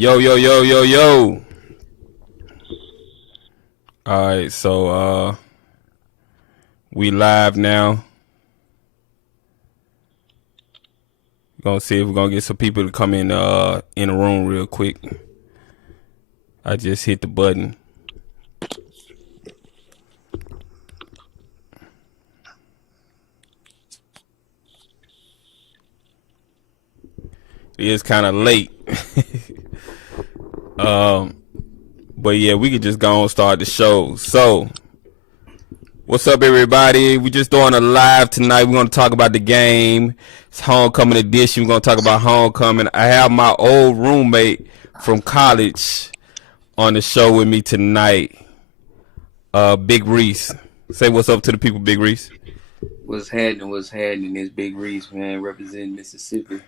Yo, yo, yo, yo, yo. All right, so we live now. Gonna see if we're gonna get some people to come in the room real quick. I just hit the button. It's kind of late. um, but yeah, we could just go and start the show. So, what's up, everybody? We just doing a live tonight. We're gonna talk about the game. It's homecoming edition. We're gonna talk about homecoming. I have my old roommate from college on the show with me tonight. Big Reese. Say what's up to the people, Big Reese. What's happening? This Big Reese, man, representing Mississippi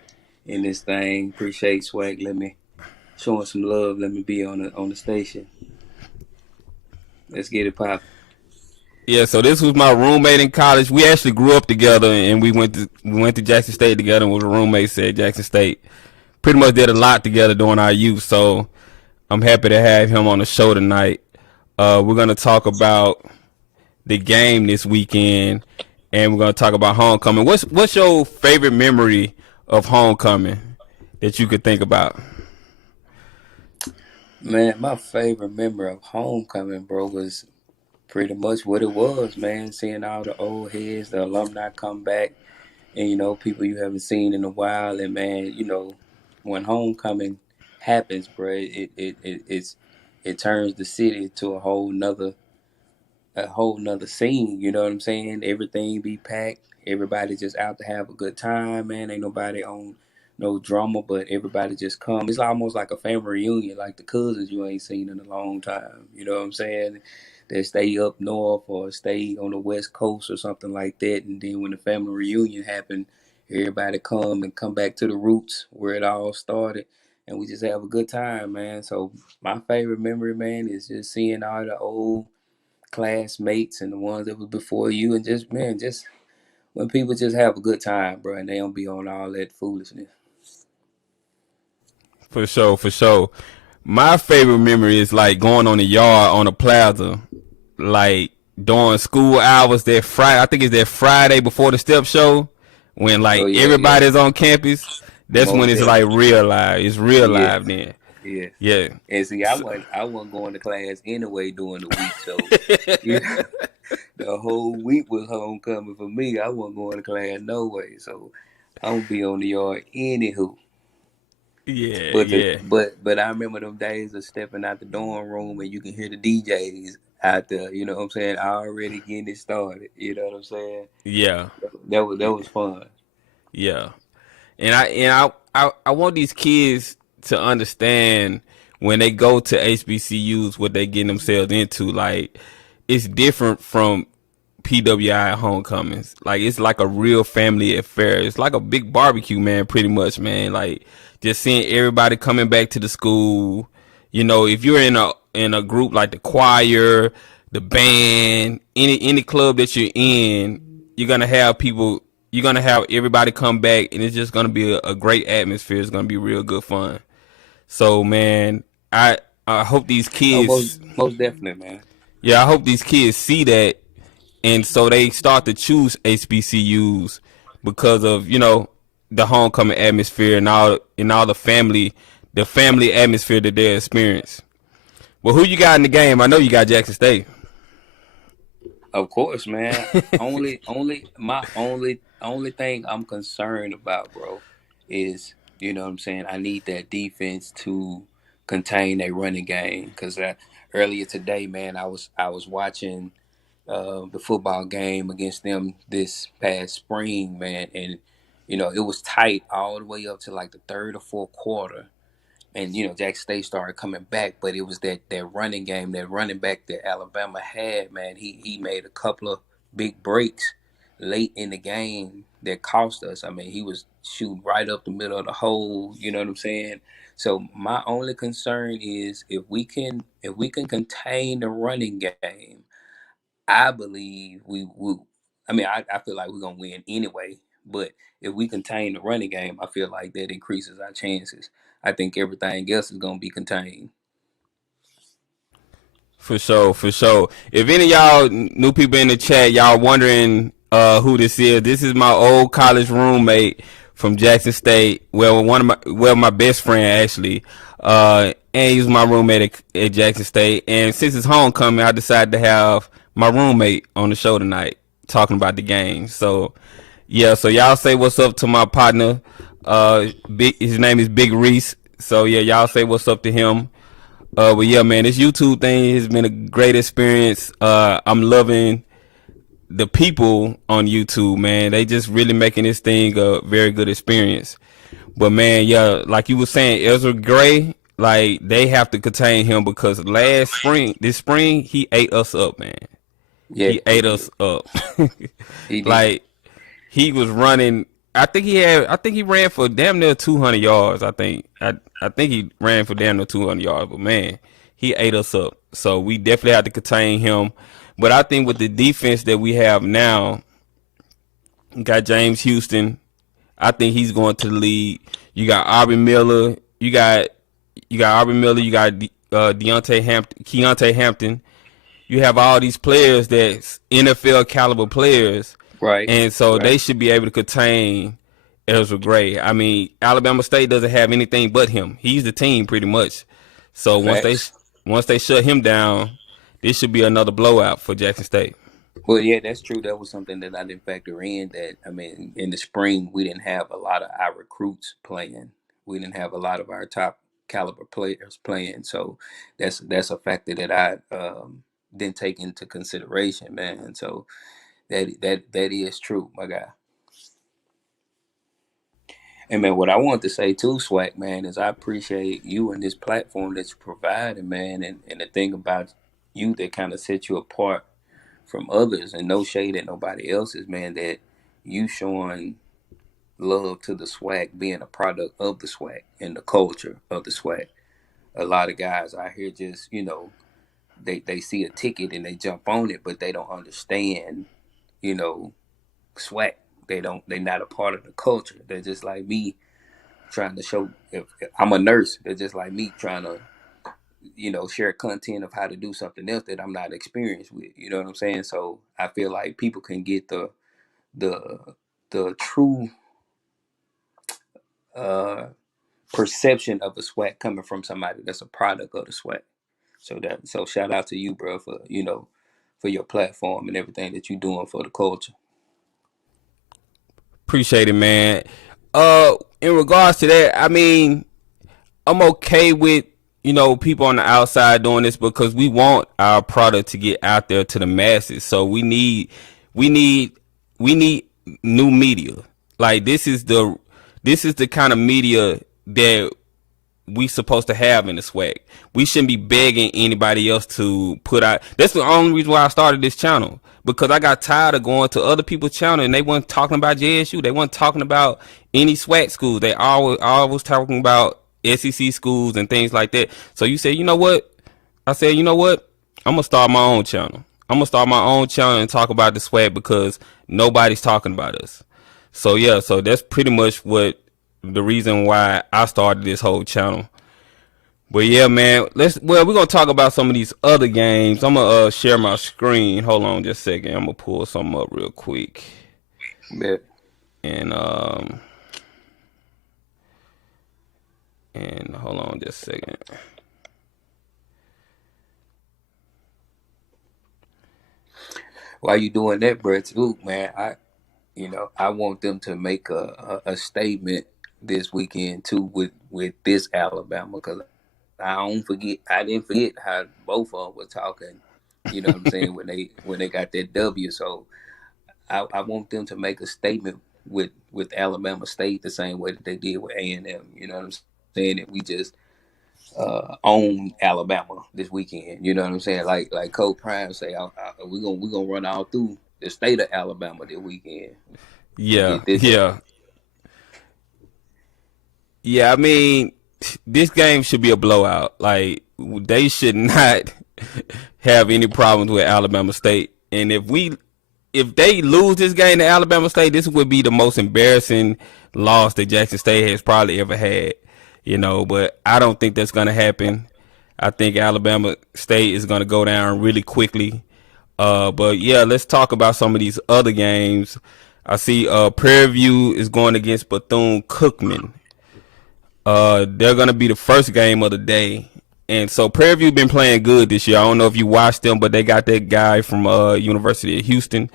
in this thing. Appreciate SWAC. Let me showing some love. Let me be on the station. Let's get it popping. Yeah, so this was my roommate in college. We actually grew up together, and we went to Jackson State together, and was roommates at Jackson State. Pretty much did a lot together during our youth. So I'm happy to have him on the show tonight. We're gonna talk about the game this weekend, and we're gonna talk about homecoming. What's your favorite memory of homecoming that you could think about? Man, my favorite memory of homecoming, bro, was pretty much what it was, man. Seeing all the old heads, the alumni come back, and people you haven't seen in a while, and man, when homecoming happens, bro, it turns the city to a whole nother scene, you know what I'm saying? Everything be packed. Everybody just out to have a good time, man. Ain't nobody on no drama, but everybody just come. It's almost like a family reunion, like the cousins you ain't seen in a long time. You know what I'm saying? They stay up north or stay on the west coast or something like that. And then when the family reunion happen, everybody come back to the roots where it all started. And we just have a good time, man. So my favorite memory, man, is just seeing all the old classmates and the ones that was before you, and just man, just when people just have a good time, bro, and they don't be on all that foolishness. For sure, for sure. My favorite memory is like going on the yard on the plaza, like during school hours. That Friday, I think it's that Friday before the step show, when Oh like yeah, yeah, everybody's on campus. That's when most it's like definitely. real live. It's real Yes, live then. yes. Yeah. And see, I So, wasn't going to class anyway during the week, so yeah, the whole week was homecoming for me. I wasn't going to class no way, so I'm gonna be on the yard anywho. yeah, But yeah. I remember them days of stepping out the dorm room and you can hear the DJs out there. You know what I'm saying? Already getting it started. You know what I'm saying? Yeah. That was fun. Yeah. And I want these kids to understand when they go to HBCUs what they getting themselves into. Like, it's different from PWI homecomings. Like, it's like a real family affair. It's like a big barbecue, man, pretty much, man. Like, just seeing everybody coming back to the school. If you're in a group like the choir, the band, any club that you're in, you're gonna have people. You're gonna have everybody come back, and it's just gonna be a great atmosphere. It's gonna be real good fun. So, man, I hope these Oh, most kids. most definitely, man. Yeah, I hope these kids see that, and so they start to choose HBCUs because of the homecoming atmosphere and all the family atmosphere that they experience. Well, who you got in the game? I know you got Jackson State. Of course, man. Only thing I'm concerned about, bro, is what I'm saying. I need that defense to contain a running game because earlier today, man, I was watching the football game against them this past spring, man, and it was tight all the way up to like the third or fourth quarter, and Jack State started coming back, but it was that running game, that running back that Alabama had, man. He made a couple of big breaks late in the game that cost us. I mean, he was shooting right up the middle of the hole. You know what I'm saying? So my only concern is if we can contain the running game, I believe we. I mean, I feel like we're gonna win anyway. But if we contain the running game, I feel like that increases our chances. I think everything else is gonna be contained. For sure, for sure. If any of y'all new people in the chat, y'all wondering who this is my old college roommate from Jackson State. Well, my best friend actually. And he was my roommate at Jackson State. And since it's homecoming, I decided to have my roommate on the show tonight talking about the game. So yeah, so y'all say what's up to my partner. His name is Big Reese. So yeah, y'all say what's up to him. But yeah, man, this YouTube thing has been a great experience. I'm loving the people on YouTube, man. They just really making this thing a very good experience. But man, yeah, like you were saying, Ezra Gray, like they have to contain him because this spring, he ate us up, man. Yeah, He he ate did. us up. He did. Like he was running. I think he ran for damn near 200 yards. I think he ran for damn near 200 yards. But man, he ate us up. So we definitely have to contain him. But I think with the defense that we have now, you got James Houston. I think he's going to the lead. You got Aubrey Miller. You got Aubrey Miller. You got Keontae Hampton. You have all these players that's NFL caliber players, Right. and so Right. they should be able to contain Ezra Gray. I mean, Alabama State doesn't have anything but him. He's the team pretty much. So Facts. once they shut him down, this should be another blowout for Jackson State. Well, yeah, that's true. That was something that I didn't factor in. That I mean, in the spring, we didn't have a lot of our recruits playing. We didn't have a lot of our top caliber players playing. So that's a factor that I didn't take into consideration, man. So that is true, my guy. And man, what I want to say too, Swag, man, is I appreciate you and this platform that you provided, man, and the thing about you that kind of set you apart from others, and no shade at nobody else's, man, that you showing love to the SWAC, being a product of the SWAC and the culture of the SWAC. A lot of guys out here just, they see a ticket and they jump on it, but they don't understand, you know, SWAC. They're not a part of the culture. They're just like me trying to show, if I'm a nurse, they're just like me trying to, share content of how to do something else that I'm not experienced with. You know what I'm saying? So I feel like people can get the the true uh, perception of a SWAC coming from somebody that's a product of the SWAC. So shout out to you, bro, for for your platform and everything that you're doing for the culture. Appreciate it, man. In regards to that, I mean, I'm okay with people on the outside doing this because we want our product to get out there to the masses. So we need we need new media. Like this is the kind of media that we supposed to have in the SWAC. We shouldn't be begging anybody else to put out. That's the only reason why I started this channel, because I got tired of going to other people's channel and they weren't talking about JSU. They weren't talking about any SWAC schools. They always talking about SEC schools and things like that. So you said, you know what? I said, you know what? I'm gonna start my own channel. I'm gonna start my own channel and talk about the SWAC because nobody's talking about us. So yeah, so that's pretty much what the reason why I started this whole channel. But yeah, man, we're gonna talk about some of these other games. I'm gonna share my screen. Hold on just a second. I'm gonna pull something up real quick. Yeah. And hold on just a second. While you doing that, bro, too, man, I want them to make a statement this weekend too with this Alabama, because I didn't forget how both of them were talking. You know what I'm saying, when they got that W. So I want them to make a statement with Alabama State the same way that they did with A&M. You know what I'm saying? That we just own Alabama this weekend. You know what I'm saying? Like Coach Prime say, we gonna run all through the state of Alabama this weekend. Yeah, Get this. yeah, yeah. I mean, this game should be a blowout. Like they should not have any problems with Alabama State. And if we if they lose this game to Alabama State, this would be the most embarrassing loss that Jackson State has probably ever had. But I don't think that's going to happen. I think Alabama State is going to go down really quickly. But yeah, let's talk about some of these other games. I see Prairie View is going against Bethune-Cookman. They're going to be the first game of the day. And so Prairie View been playing good this year. I don't know if you watched them, but they got that guy from University of Houston.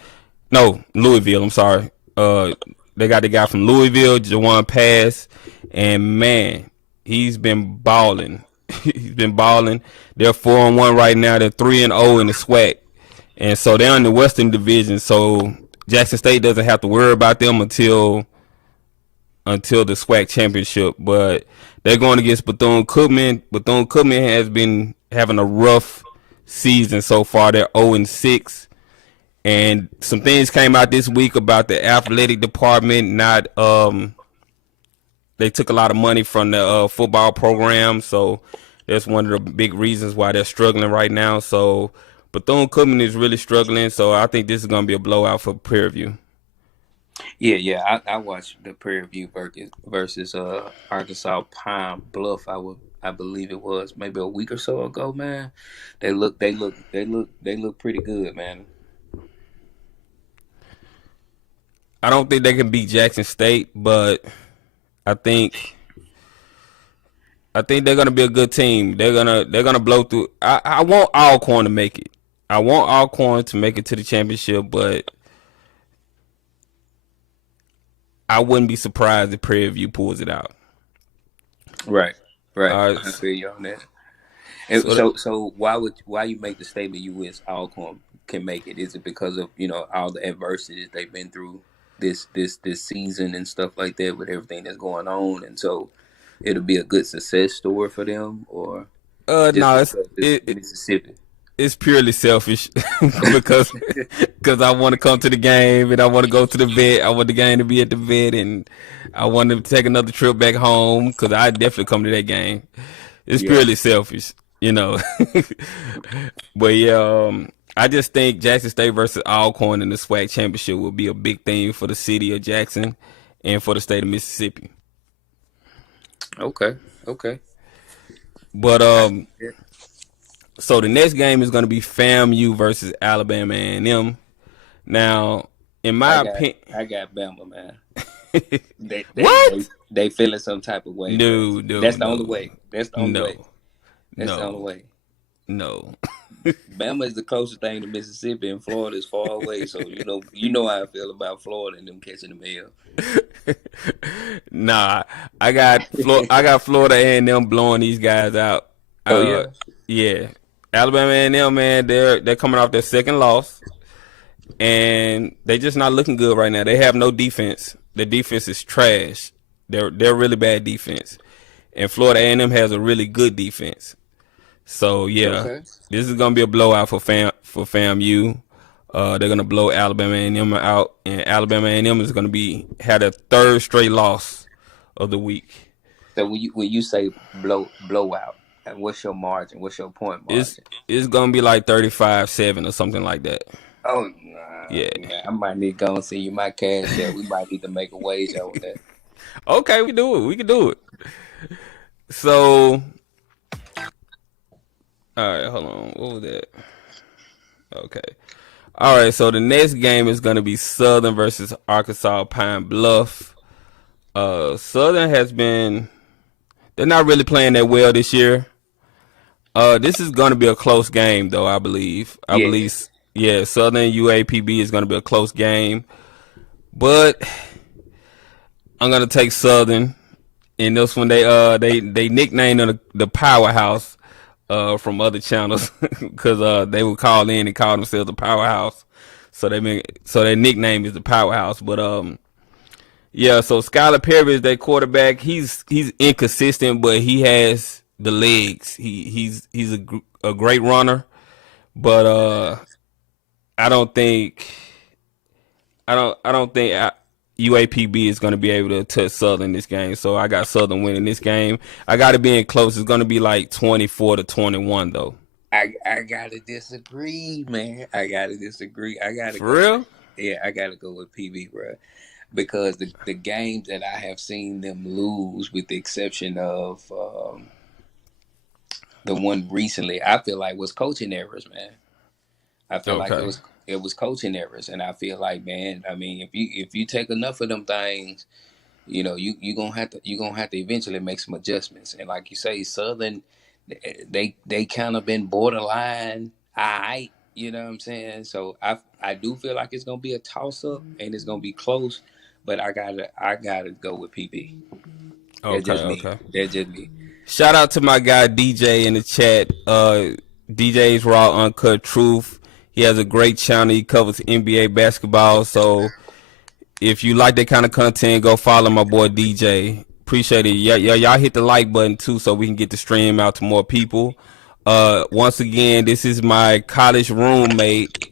No, Louisville, I'm sorry. They got the guy from Louisville, Jawan Pass. And man, he's been balling. He's been balling. They're 4-1 right now. They're 3-0 in the SWAC. And so they're in the Western Division. So Jackson State doesn't have to worry about them until the SWAC championship. But they're going against Bethune-Cookman. Bethune-Cookman has been having a rough season so far. They're 0-6. And some things came out this week about the athletic department not they took a lot of money from the football program, so that's one of the big reasons why they're struggling right now. So Bethune-Cookman is really struggling, so I think this is going to be a blowout for Prairie View. Yeah. I watched the Prairie View versus Arkansas Pine Bluff. I believe it was maybe a week or so ago. Man, they look pretty good, man. I don't think they can beat Jackson State, but I think they're gonna be a good team. They're gonna blow through. I want Alcorn to make it. I want Alcorn to make it to the championship, but I wouldn't be surprised if Prairie View pulls it out. Right. I feel you on that. And so why you make the statement you wish Alcorn can make it? Is it because of all the adversities they've been through this season and stuff like that with everything that's going on, and so it'll be a good success story for them, or no, Mississippi? It's purely selfish because I want to come to the game and I want to go to the vet. I want the game to be at the vet and I want to take another trip back home because I definitely come to that game. It's purely selfish, But yeah, I just think Jackson State versus Alcorn in the SWAC championship will be a big thing for the city of Jackson and for the state of Mississippi. Okay. But so the next game is going to be FAMU versus Alabama A&M. Now, in my opinion, I got Bama, man. What? They feeling some type of way. No, that's the only way. That's the only way. That's the only way. No. Bama is the closest thing to Mississippi, and Florida is far away. So you know how I feel about Florida and them catching the mail. Nah, I got Florida A&M blowing these guys out. Yeah. Alabama A&M, man, they're coming off their second loss, and they just not looking good right now. They have no defense. The defense is trash. They're really bad defense, and Florida A&M has a really good defense. So yeah, This is gonna be a blowout for FAMU. They're gonna blow Alabama A&M out, and Alabama A&M is gonna had a third straight loss of the week. So when you say blowout, and what's your margin? What's your point margin? It's gonna be like 35-7 or something like that. Oh nah, yeah. Man, I might need to go and see you my cash there. We might need to make a wage over that. Okay, we can do it. So. All right, hold on. What was that? Okay. All right, so the next game is going to be Southern versus Arkansas Pine Bluff. Southern they're not really playing that well this year. This is going to be a close game, though, I believe. I believe, Southern UAPB is going to be a close game. But I'm going to take Southern. And this one, they nicknamed the Powerhouse. From other channels because they would call in and call themselves the Powerhouse, so their nickname is the Powerhouse. But so Skylar Perry is their quarterback. He's inconsistent, but he has the legs. He's a great runner, but I don't think UAPB is going to be able to touch Southern this game, so I got Southern winning this game. I got it being close. It's going to be like 24-21, though. I gotta disagree, man. I gotta disagree. For real? Yeah, I gotta go with PB, bro, because the games that I have seen them lose, with the exception of the one recently, I feel like was coaching errors, man. I feel like Okay. it was coaching errors, and I feel like, man, I mean, if you take enough of them things, you know, you gonna have to eventually make some adjustments. And like you say, Southern, they kind of been borderline. I, you know what I'm saying? So I do feel like it's gonna be a toss up and it's gonna be close, but I gotta go with PB. That's Okay. just me. Okay. That's just me. Shout out to my guy DJ in the chat. DJ's Raw Uncut Truth. He has a great channel. He covers NBA basketball. So if you like that kind of content, go follow my boy DJ. Appreciate it. Yeah, y'all hit the like button too, so we can get the stream out to more people. Once again, this is my college roommate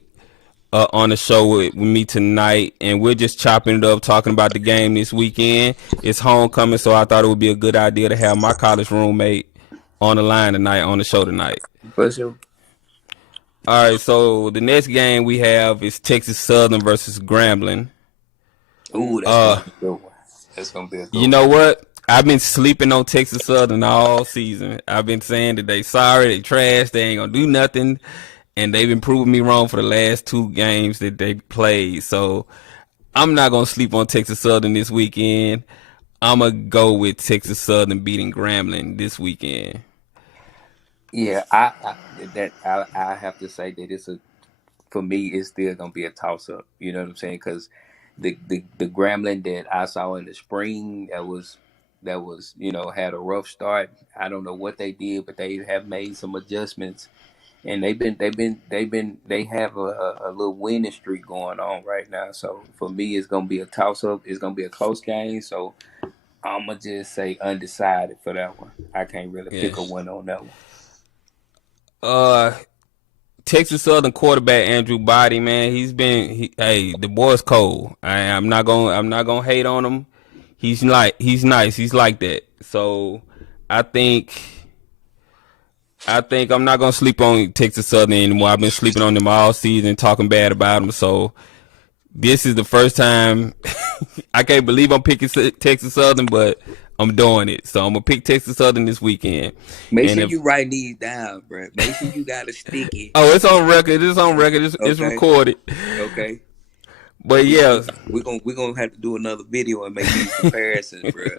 on the show with me tonight, and we're just chopping it up, talking about the game this weekend. It's homecoming, so I thought it would be a good idea to have my college roommate on the line tonight, on the show tonight. For sure. All right, so the next game we have is Texas Southern versus Grambling. Ooh, that's gonna Uh, be a good one. That's gonna be a good you one. know what? I've been sleeping on Texas Southern all season. I've been saying that they sorry, they trash, they ain't gonna do nothing, and they've been proving me wrong for the last two games that they played. So I'm not gonna sleep on Texas Southern this weekend. I'm gonna go with Texas Southern beating Grambling this weekend. Yeah, I have to say that it's a for me, it's still gonna be a toss up. You know what I'm saying? Because the Gremlin that I saw in the spring, that was had a rough start. I don't know what they did, but they have made some adjustments, and they have a little winning streak going on right now. So for me, it's gonna be a toss up. It's gonna be a close game. So I'm gonna just say undecided for that one. I can't really Yeah. pick a one on that one. Uh, Texas Southern quarterback Andrew Body, man, hey, the boy's cold. I'm not gonna hate on him. He's nice. He's like that. So I think I'm not gonna sleep on Texas Southern anymore. I've been sleeping on them all season, talking bad about them. So this is the first time. I can't believe I'm picking Texas Southern, but I'm doing it. So I'm gonna pick Texas Southern this weekend. Make And sure if you write these down, bro. Make sure you got a sticky. oh, it's on record. It's on record. It's Okay. recorded. Okay. But yeah, We're gonna have to do another video and make these comparisons, bro.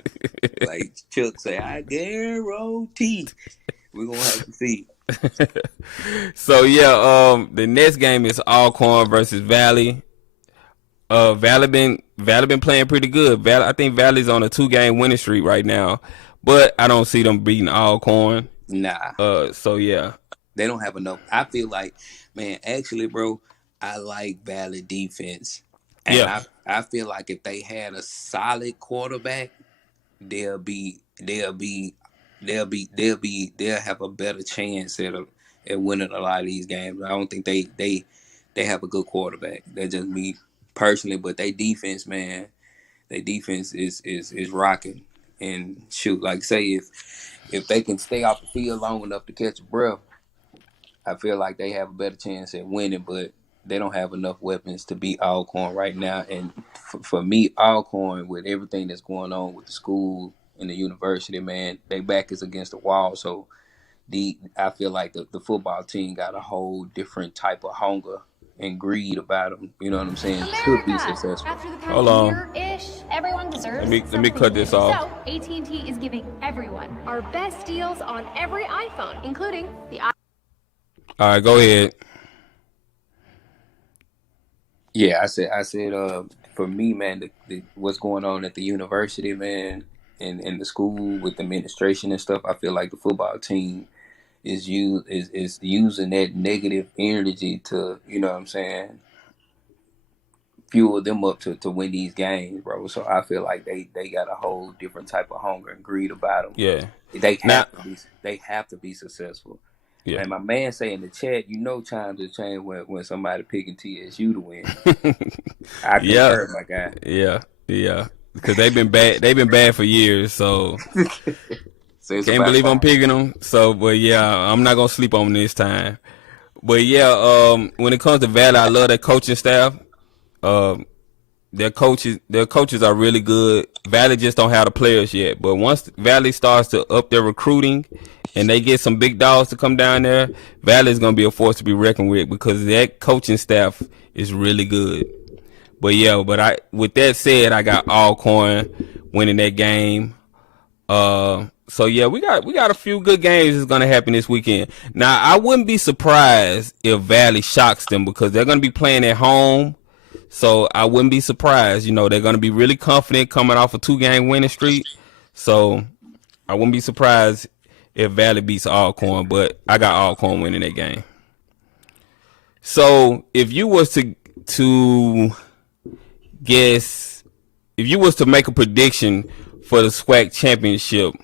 Like Chuck say, I guarantee. We're gonna have to see. so yeah, the next game is Alcorn versus Valley. Valley been playing pretty good. I think Valley's on a 2-game winning streak right now, but I don't see them beating Alcorn. Nah, So yeah, they don't have enough. I feel like, man, actually, bro, I like Valley defense, and yeah, I feel like if they had a solid quarterback, they'll have a better chance at winning a lot of these games. I don't think they have a good quarterback. That's just me personally, but they defense, man, their defense is rocking. And shoot, like say if they can stay off the field long enough to catch a breath, I feel like they have a better chance at winning, but they don't have enough weapons to beat Alcorn right now. And for me, Alcorn, with everything that's going on with the school and the university, man, their back is against the wall. So I feel like the football team got a whole different type of hunger and greed about them. You know what I'm saying? To be America! successful. After the hold past on. year-ish, everyone deserves Let me cut something this new. off. So, AT&T is giving everyone our best deals on every iPhone, including the All right, go ahead. Yeah, I said, for me, man, what's going on at the university, man, and the school with the administration and stuff, I feel like the football team is using that negative energy to, you know what I'm saying, fuel them up to win these games, bro. So I feel like they got a whole different type of hunger and greed about them. Yeah. They Now, have to be successful. yeah. And my man say in the chat, times have changed when somebody picking TSU to win. I Yeah. concur, my guy. Yeah. Because they've been bad. They've been bad for years. So So it's can't about believe I'm time. picking them. So, but yeah, I'm not gonna sleep on them this time. But yeah, when it comes to Valley, I love that coaching staff. Their coaches are really good. Valley just don't have the players yet. But once Valley starts to up their recruiting and they get some big dogs to come down there, Valley is gonna be a force to be reckoned with because that coaching staff is really good. But yeah, with that said, I got Alcorn winning that game. So yeah, we got a few good games that's gonna happen this weekend. Now I wouldn't be surprised if Valley shocks them because they're gonna be playing at home. So I wouldn't be surprised. They're gonna be really confident coming off a 2-game winning streak. So I wouldn't be surprised if Valley beats Alcorn, but I got Alcorn winning that game. So if you was to guess, if you was to make a prediction for the SWAC championship,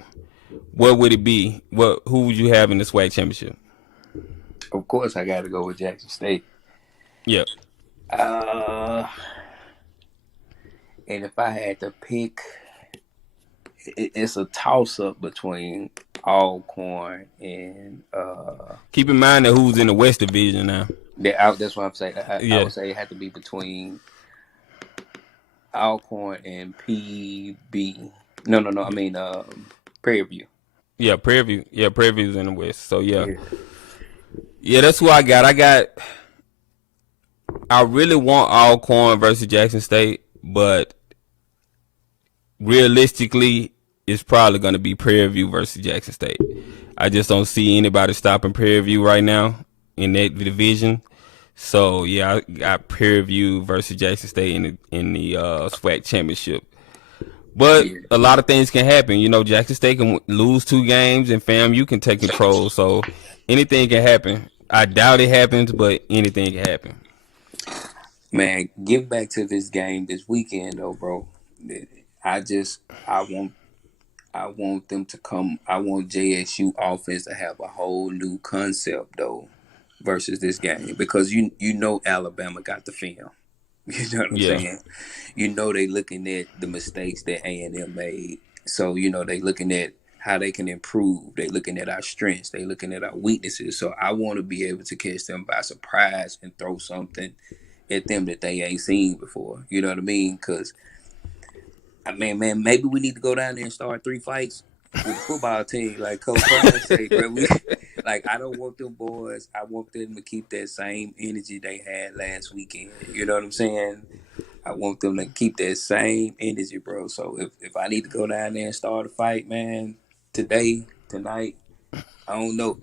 what would it be? Who would you have in the SWAC championship? Of course, I got to go with Jackson State. Yeah. And if I had to pick, it's a toss-up between Alcorn and keep in mind that who's in the West Division now. That's what I'm saying. I would say it had to be between Alcorn and PB. No. I mean Prairie View. Yeah, Prairie View. Yeah, Prairie View's in the West. So yeah, that's who I got. I really want Alcorn versus Jackson State, but realistically, it's probably going to be Prairie View versus Jackson State. I just don't see anybody stopping Prairie View right now in that division. So yeah, I got Prairie View versus Jackson State in the SWAC championship. But a lot of things can happen. Jackson State can lose 2 games and FAMU can take control. So anything can happen. I doubt it happens, but anything can happen. Man, get back to this game this weekend, though, bro. I want them to come. I want JSU offense to have a whole new concept, though, versus this game because you know Alabama got the film. You know what I'm saying? They looking at the mistakes that A&M made. So, they looking at how they can improve. They looking at our strengths. They looking at our weaknesses. So I want to be able to catch them by surprise and throw something at them that they ain't seen before. You know what I mean? Because, man, maybe we need to go down there and start 3 fights with the football team. Like Coach Brown say, bro, I don't want them boys. I want them to keep that same energy they had last weekend. You know what I'm saying? I want them to keep that same energy, bro. So if I need to go down there and start a fight, man, tonight, I don't know.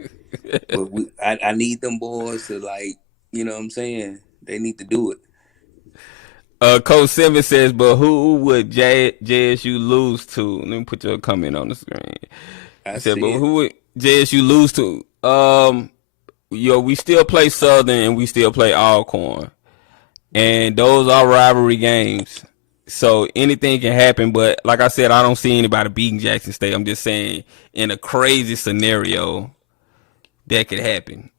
But I need them boys to, you know what I'm saying? They need to do it. Coach Simmons says, but who would JSU lose to? Let me put your comment on the screen. He said, but who would JSU lose to? We still play Southern and we still play Alcorn. And those are rivalry games. So anything can happen. But like I said, I don't see anybody beating Jackson State. I'm just saying in a crazy scenario that could happen,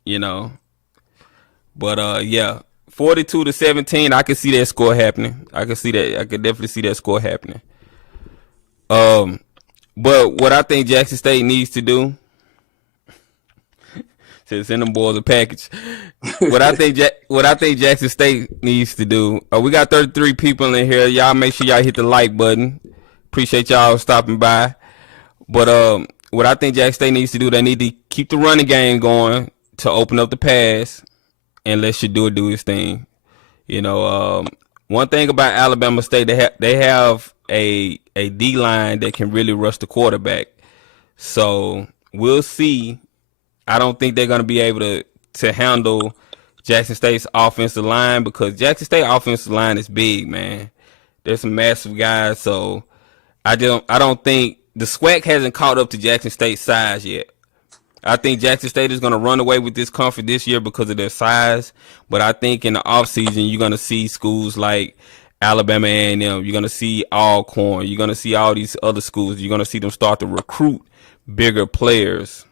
But 42-17, I can see that score happening. I can see that. I could definitely see that score happening. But what I think Jackson State needs to do, to send them boys a package. What I think Jackson State needs to do. We got 33 people in here. Y'all make sure y'all hit the like button. Appreciate y'all stopping by. But what I think Jackson State needs to do, they need to keep the running game going to open up the pass and let Shador do his thing. One thing about Alabama State, they have a D line that can really rush the quarterback. So we'll see. I don't think they're going to be able to handle Jackson State's offensive line because Jackson State offensive line is big, man. There's some massive guys. So I don't think the SWAC hasn't caught up to Jackson State's size yet. I think Jackson State is going to run away with this conference this year because of their size. But I think in the offseason, you're going to see schools like Alabama A&M. You're going to see Alcorn. You're going to see all these other schools. You're going to see them start to recruit bigger players.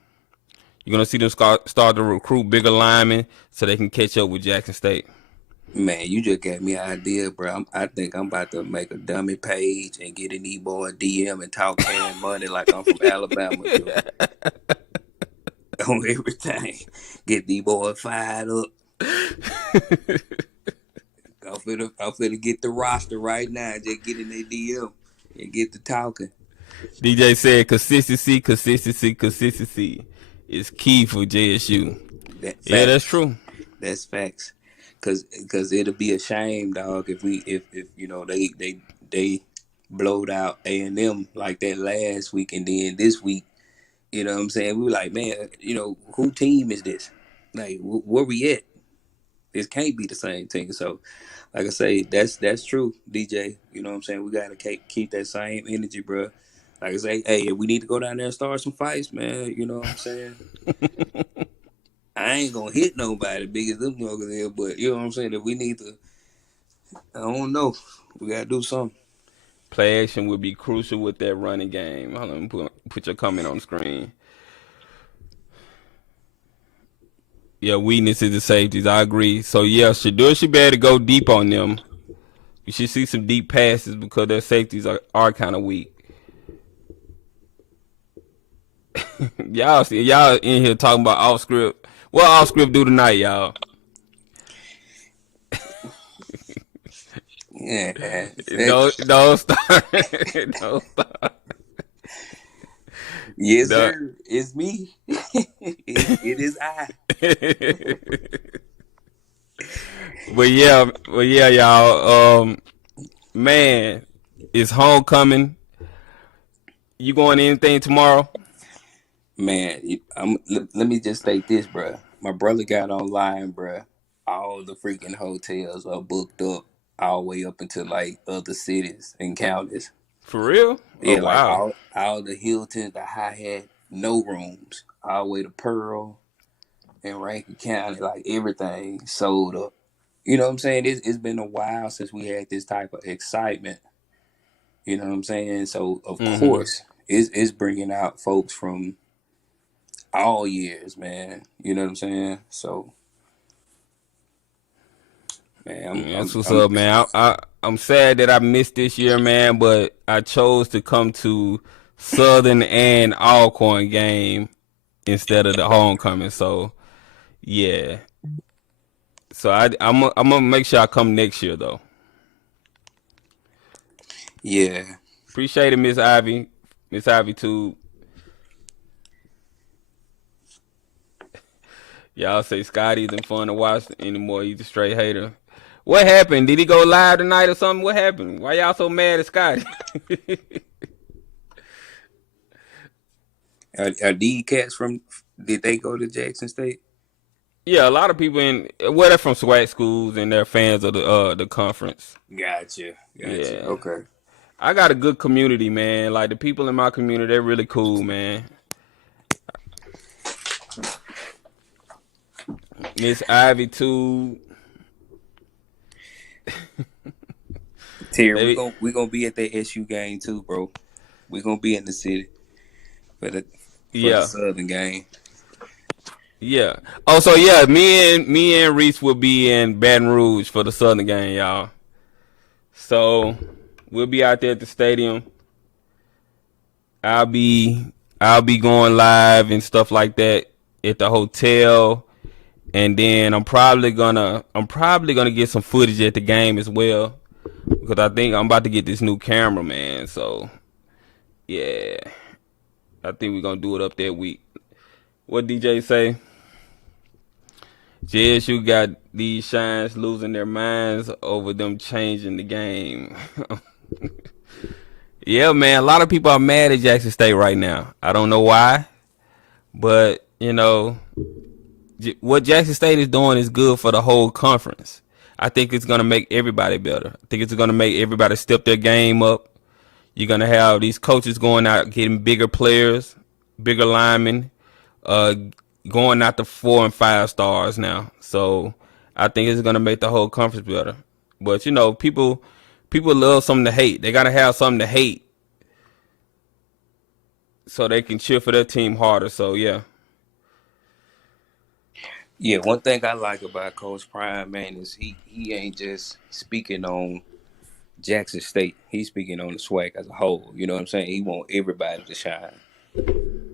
You're going to see them start to recruit bigger linemen so they can catch up with Jackson State. Man, you just gave me an idea, bro. I think I'm about to make a dummy page and get an E-boy DM and talk can money like I'm from Alabama. On everything. Get the boy fired up. Go I'm finna get the roster right now. Just get in their DM and get to talking. DJ said consistency is key for JSU. That Yeah, that's facts. true. That's facts. Cause it'll be a shame, dog, if they blowed out A&M like that last week, and then this week, you know what I'm saying? We were like, man, who team is this? Like, where we at? This can't be the same team. So, like I say, that's true, DJ. You know what I'm saying? We gotta keep that same energy, bro. Like I say, hey, if we need to go down there and start some fights, man. You know what I'm saying? I ain't gonna hit nobody big as them niggas there, but you know what I'm saying? If we need to, I don't know, we gotta do something. Play action would be crucial with that running game. Hold on, put your comment on the screen. Yeah, weakness is the safeties. I agree. So yeah, Shedeur should be able to go deep on them. You should see some deep passes because their safeties are kind of weak. y'all in here talking about off script. What off script do tonight, y'all? Yeah, Don't start. Don't start. yes, No. sir. It's me. it is I. But yeah, y'all. Man, it's homecoming. You going to anything tomorrow? Man, let me just state this, bruh. My brother got online, bruh. All the freaking hotels are booked up all the way up into like other cities and counties. For real? Oh Yeah, like wow. all the Hiltons, the Hyatt, no rooms, all the way to Pearl and Rankin County, like everything sold up. You know what I'm saying? It's been a while since we had this type of excitement. You know what I'm saying? So of Mm-hmm. course, it's bringing out folks from all years, man. You know what I'm saying? So, man, That's what's up, man. I'm sad that I missed this year, man, but I chose to come to Southern and Alcorn game instead of the homecoming. So yeah. So I'm gonna make sure I come next year though. yeah, Appreciate it, Miss Ivy. Miss Ivy too. Y'all say Scotty isn't fun to watch anymore. He's a straight hater. What happened? Did he go live tonight or something? What happened? Why y'all so mad at Scotty? are these cats from? Did they go to Jackson State? Yeah, a lot of people they're from SWAC schools and they're fans of the conference. Gotcha. Yeah. Okay. I got a good community, man. Like the people in my community, they're really cool, man. Miss Ivy too. Terry, we gonna be at the SU game too, bro. We gonna be in the city for the Yeah. Southern game. Yeah. Oh, so yeah, me and Reese will be in Baton Rouge for the Southern game, y'all. So we'll be out there at the stadium. I'll be going live and stuff like that at the hotel, and then I'm probably gonna get some footage at the game as well because I think I'm about to get this new camera, man. So yeah, I think we're gonna do it up that week. What DJ say? JSU got these shines losing their minds over them changing the game. Yeah, man, a lot of people are mad at Jackson State right now. I don't know why, but what Jackson State is doing is good for the whole conference. I think it's gonna make everybody better. I think it's gonna make everybody step their game up. You're gonna have these coaches going out getting bigger players, bigger linemen, uh, going out to 4 and 5 stars now. So I think it's gonna make the whole conference better. But people love something to hate. They gotta have something to hate so they can cheer for their team harder. So yeah. Yeah, one thing I like about Coach Prime, man, is he ain't just speaking on Jackson State. He's speaking on the SWAC as a whole. You know what I'm saying? He want everybody to shine.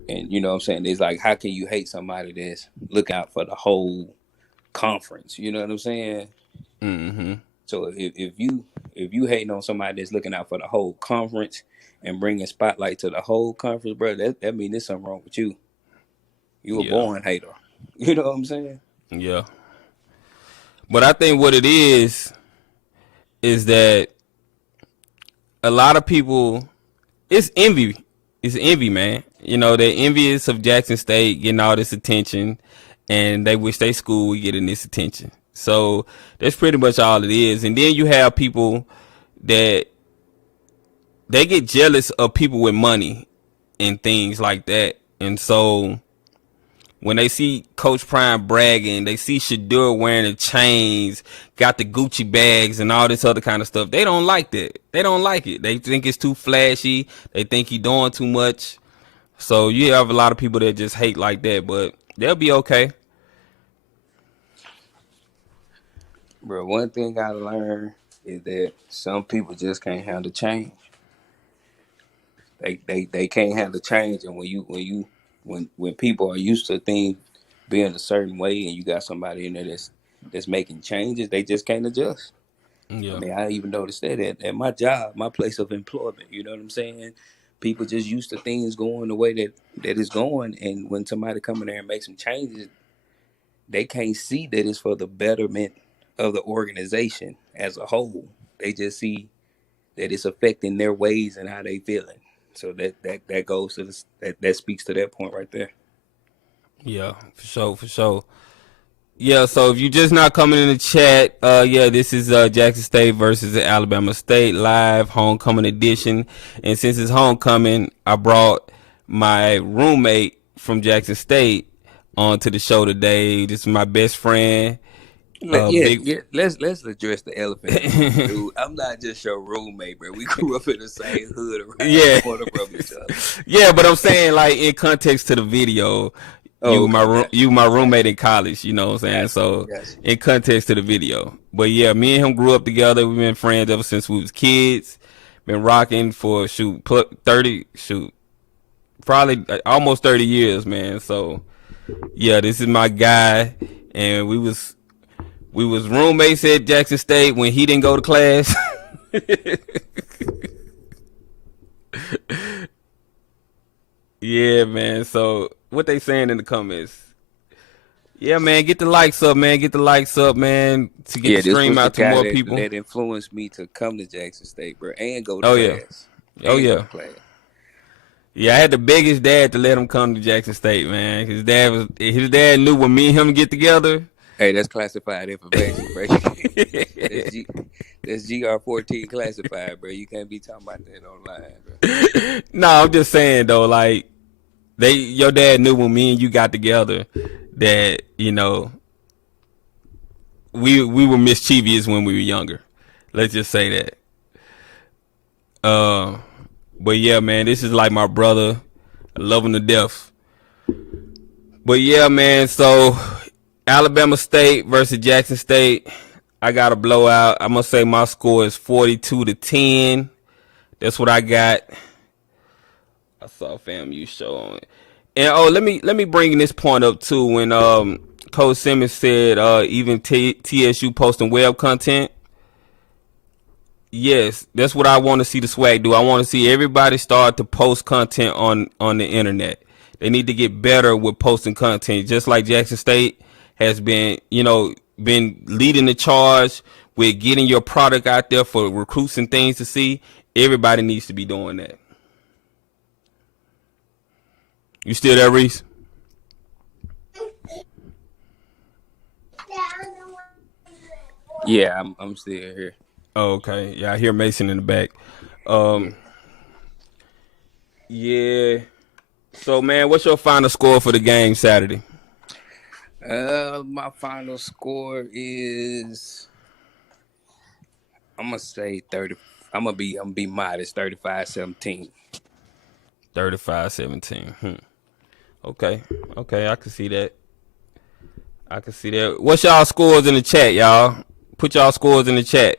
And you know what I'm saying? It's like, how can you hate somebody that's look out for the whole conference? You know what I'm saying? Mm-hmm. So if you hating on somebody that's looking out for the whole conference and bringing spotlight to the whole conference, bro, that means there's something wrong with you. You a Yeah. born hater. You know what I'm saying? Yeah. But I think what it is that a lot of people, it's envy. It's envy, man. You know, they're envious of Jackson State getting all this attention, and they wish their school would getting this attention. So that's pretty much all it is. And then you have people that they get jealous of people with money and things like that. And so when they see Coach Prime bragging, they see Shadur wearing the chains, got the Gucci bags and all this other kind of stuff, they don't like that. They don't like it. They think it's too flashy. They think he's doing too much. So you have a lot of people that just hate like that, but they'll be okay. Bro, one thing I learned is that some people just can't handle change. They can't handle change, and when people are used to things being a certain way, and you got somebody in there that's making changes, they just can't adjust. I Yeah. mean, I even noticed that at my job, my place of employment. You know what I'm saying? People just used to things going the way that it's going, and when somebody come in there and make some changes, they can't see that it's for the betterment of the organization as a whole. They just see that it's affecting their ways and how they feeling. So that goes to this, that speaks to that point right there. Yeah, for sure, for sure. Yeah, so if you're just not coming in the chat, yeah, this is Jackson State versus Alabama State live homecoming edition. And since it's homecoming, I brought my roommate from Jackson State onto the show today. This is my best friend. Yeah, Big. yeah. Let's address the elephant in the room, dude. I'm not just your roommate, bro. We grew up in the same hood around the Yeah, corner from each other. yeah, but I'm saying like in context to the video, Oh, okay, gotcha, you my gotcha, roommate in college. You know what I'm saying? gotcha, So gotcha. in context to the video, but yeah, me and him grew up together. We've been friends ever since we was kids. Been rocking for 30 probably almost 30 years, man. So yeah, this is my guy, and we was roommates at Jackson State when he didn't go to class. Yeah, man. So what they saying in the comments? Yeah, man. Get the likes up, man. Get the likes up, man, to get Yeah, the this stream was the out to guy more that people. influenced me to come to Jackson State, bro, and go to Oh yeah. class, Oh and go yeah. to class. Yeah, I had the biggest dad to let him come to Jackson State, man. His dad knew when me and him get together. Hey, that's classified information, bro. that's G, that's GR14 classified, bro. You can't be talking about that online, bro. No, I'm just saying though, like your dad knew when me and you got together that, you know, we were mischievous when we were younger. Let's just say that. But yeah, man, this is like my brother. I love him to death. But yeah, man, so Alabama State versus Jackson State. I got a blowout. I'm gonna say my score is 42-10. That's what I got. I saw FAMU show on it. And let me bring this point up too. When Coach Simmons said even TSU posting web content. Yes, that's what I want to see the SWAC do. I want to see everybody start to post content on the internet. They need to get better with posting content, just like Jackson State has been, been leading the charge with getting your product out there for recruits and things to see. Everybody needs to be doing that. You still there, Reese? Yeah, I'm still here. Oh, okay. Yeah, I hear Mason in the back. Yeah. So, man, what's your final score for the game Saturday? My final score is, I'm gonna say 30. I'm gonna be modest, 35-17. 35-17. Okay, I can see that. What's y'all scores in the chat, y'all? Put y'all scores in the chat.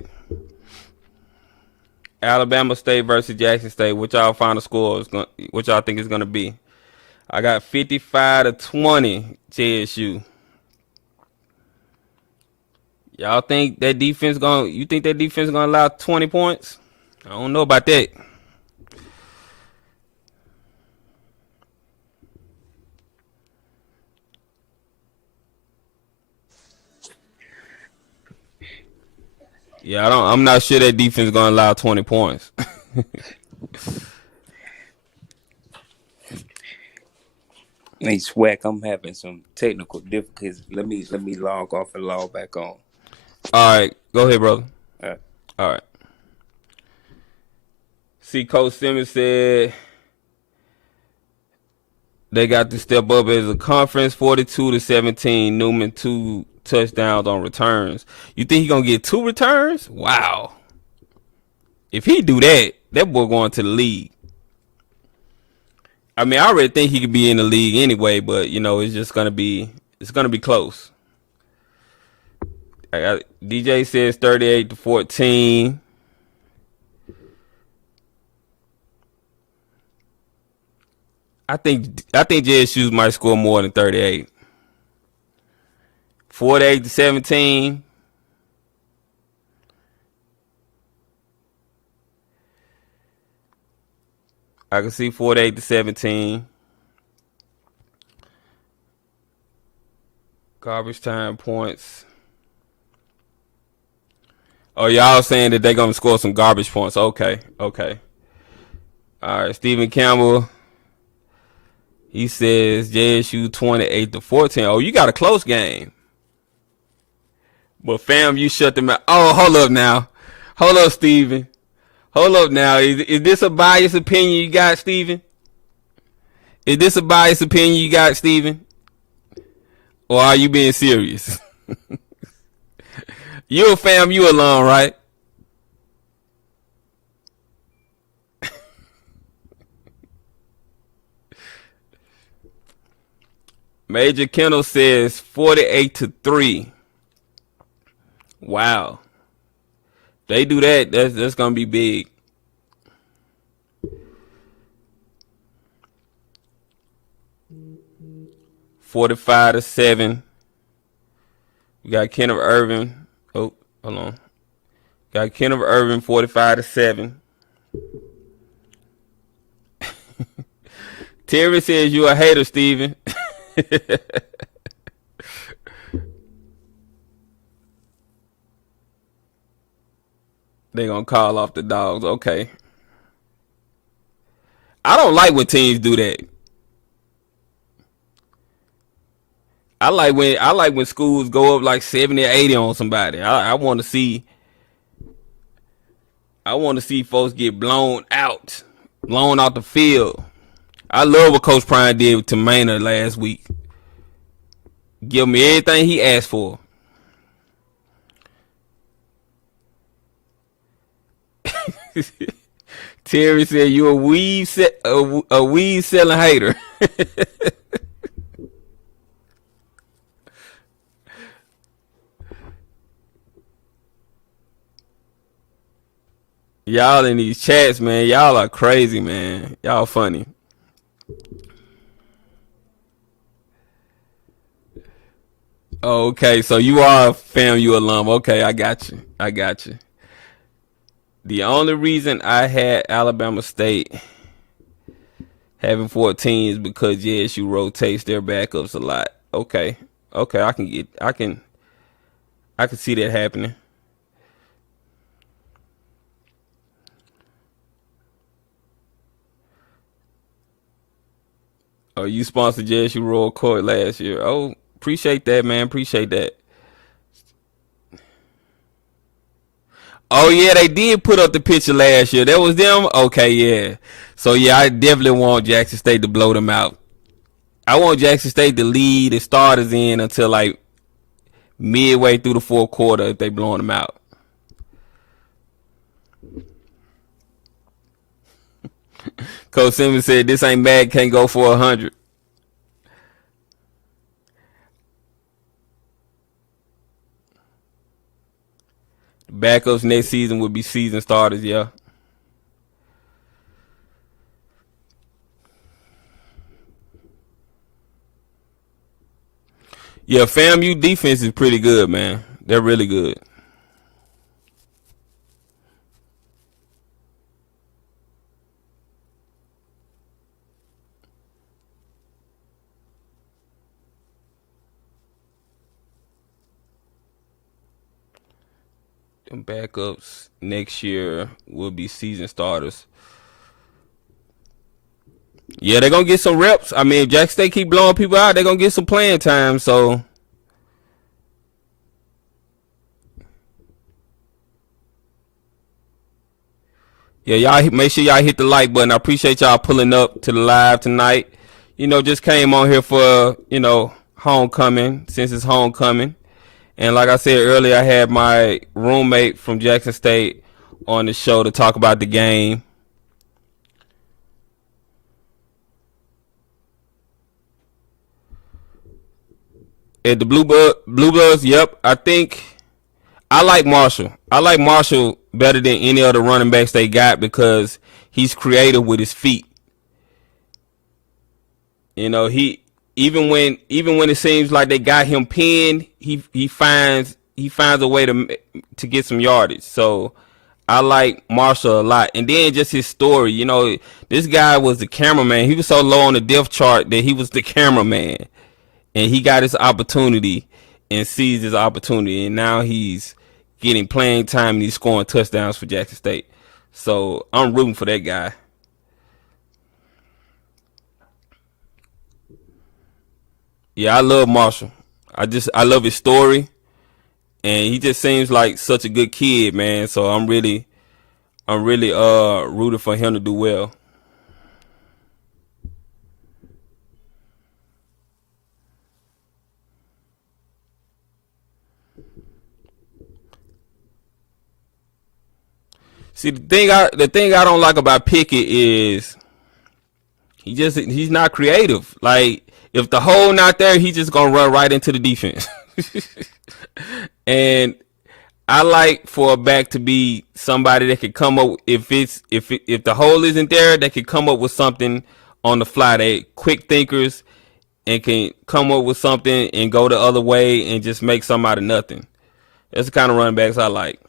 Alabama State versus Jackson State. What y'all final score is going? What y'all think is gonna be? I got 55-20 JSU. Y'all think that defense gonna? You think that defense gonna allow 20 points? I don't know about that. Yeah, I'm not sure that defense gonna allow 20 points. Hey, SWAC, I'm having some technical difficulties. Let me log off and log back on. All right, go ahead, brother. All right. All right. See, Coach Simmons said they got to step up as a conference, 42-17. Newman 2 touchdowns on returns. You think he gonna get 2 returns? Wow. If he do that, that boy going to the league. I mean, I already think he could be in the league anyway, but you know, it's gonna be close. DJ says 38-14. I think JSU might score more than 38. 48-17. I can see 48-17. Garbage time points. Oh, y'all saying that they're gonna score some garbage points. Okay. All right, Stephen Campbell. He says JSU 28-14. Oh, you got a close game. But fam, you shut them out. Oh, hold up now. Hold up, Steven. Hold up now. Is this a biased opinion you got, Steven? Is this a biased opinion you got, Steven? Or are you being serious? You a fam, you alone, right? Major Kendall says 48-3. Wow. They do that, that's gonna be big. $45-7. We got Kenneth Irvin. Oh, hold on. Got Kenneth Irvin 45-7. Terry says you a hater, Steven. They gonna call off the dogs. Okay. I don't like when teams do that. I like when schools go up like 70-80 on somebody. I want to see folks get blown out the field. I love what Coach Prime did to Maynard last week. Give me everything he asked for. Terry said you a weed selling hater. Y'all in these chats, man. Y'all are crazy, man. Y'all funny. Okay, so you are a FAMU alum. Okay, I got you. The only reason I had Alabama State having 14 is because JSU rotates their backups a lot. Okay, I can see that happening. Oh, you sponsored JSU Royal Court last year. Oh, appreciate that, man. Appreciate that. Oh, yeah, they did put up the picture last year. That was them? Okay, yeah. So, yeah, I definitely want Jackson State to blow them out. I want Jackson State to lead the starters in until, like, midway through the fourth quarter if they blowing them out. Coach Simmons said, this ain't bad, can't go for 100. Backups next season would be season starters, yeah. Yeah, FAMU defense is pretty good, man. They're really good. Them backups next year will be season starters. Yeah, they're gonna get some reps. I mean, if Jackson State keep blowing people out, they're gonna get some playing time. So yeah, y'all make sure y'all hit the like button. I appreciate y'all pulling up to the live tonight. Just came on here for, homecoming, since it's homecoming. And like I said earlier, I had my roommate from Jackson State on the show to talk about the game. At the Bluebirds, yep. I think I like Marshall. I like Marshall better than any other running backs they got because he's creative with his feet. He even when it seems like they got him pinned, he finds a way to get some yardage. So I like Marshall a lot. And then just his story, this guy was the cameraman. He was so low on the depth chart that he was the cameraman. And he got his opportunity and seized his opportunity. And now he's getting playing time and he's scoring touchdowns for Jackson State. So I'm rooting for that guy. Yeah, I love Marshall. I love his story. And he just seems like such a good kid, man. So I'm really rooting for him to do well. See, the thing I don't like about Pickett is he's not creative. Like, if the hole not there, he's just gonna run right into the defense. And I like for a back to be somebody that could come up if the hole isn't there, they could come up with something on the fly. They quick thinkers and can come up with something and go the other way and just make something out of nothing. That's the kind of running backs I like.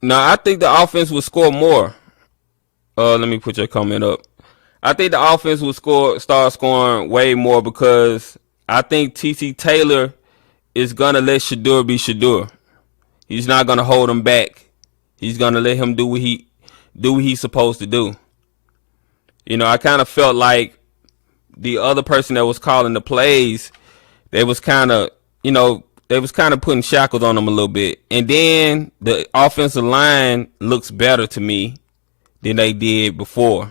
No, I think the offense would score more. Let me put your comment up. I think the offense will start scoring way more because I think TC Taylor is gonna let Shedeur be Shedeur. He's not gonna hold him back. He's gonna let him do what he's supposed to do. I kind of felt like the other person that was calling the plays, they was kind of putting shackles on him a little bit. And then the offensive line looks better to me than they did before.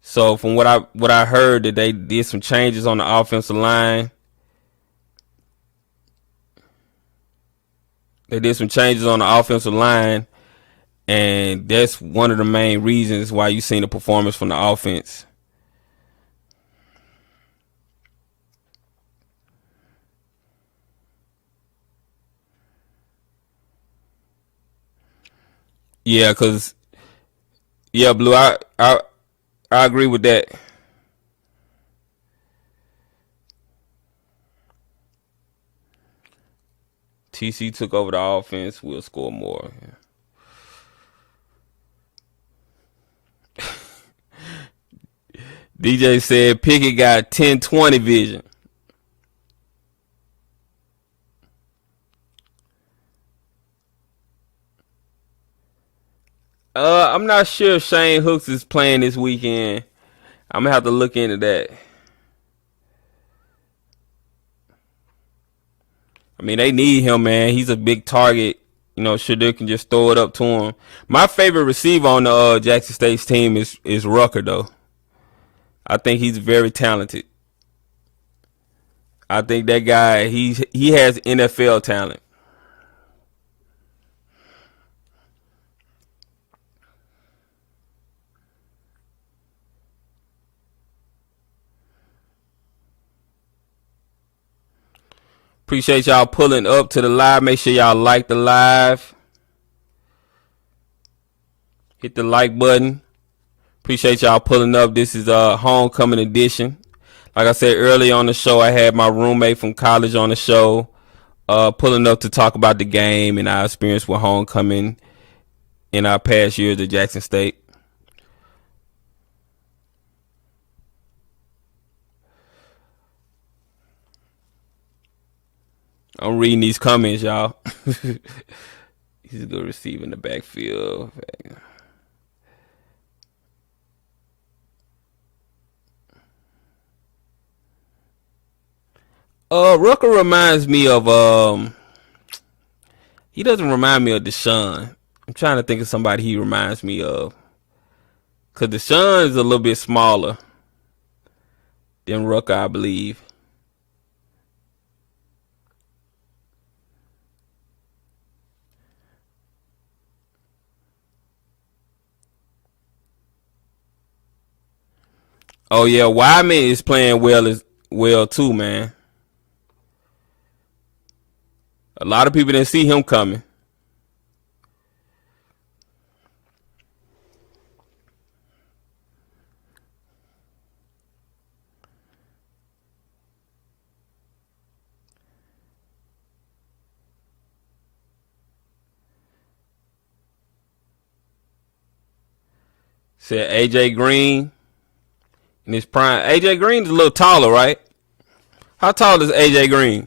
So from what I heard, that they did some changes on the offensive line. They did some changes on the offensive line, and that's one of the main reasons why you seen the performance from the offense. Yeah, Blue, I agree with that. TC took over the offense. We'll score more. DJ said Pickett got 10-20 vision. I'm not sure if Shane Hooks is playing this weekend. I'm gonna have to look into that. I mean, they need him, man. He's a big target. Shedeur can just throw it up to him. My favorite receiver on the Jackson State's team is Rucker, though. I think he's very talented. I think that guy, he has NFL talent. Appreciate y'all pulling up to the live. Make sure y'all like the live. Hit the like button. Appreciate y'all pulling up. This is a homecoming edition. Like I said earlier on the show, I had my roommate from college on the show, pulling up to talk about the game and our experience with homecoming in our past years at Jackson State. I'm reading these comments, y'all. He's a good receiver in the backfield. Rucker reminds me of he doesn't remind me of Deshaun. I'm trying to think of somebody he reminds me of. Cause Deshaun is a little bit smaller than Rucker, I believe. Oh yeah, Wyman is playing well too, man. A lot of people didn't see him coming. Said AJ Green in his prime. AJ Green is a little taller, right? How tall is AJ Green?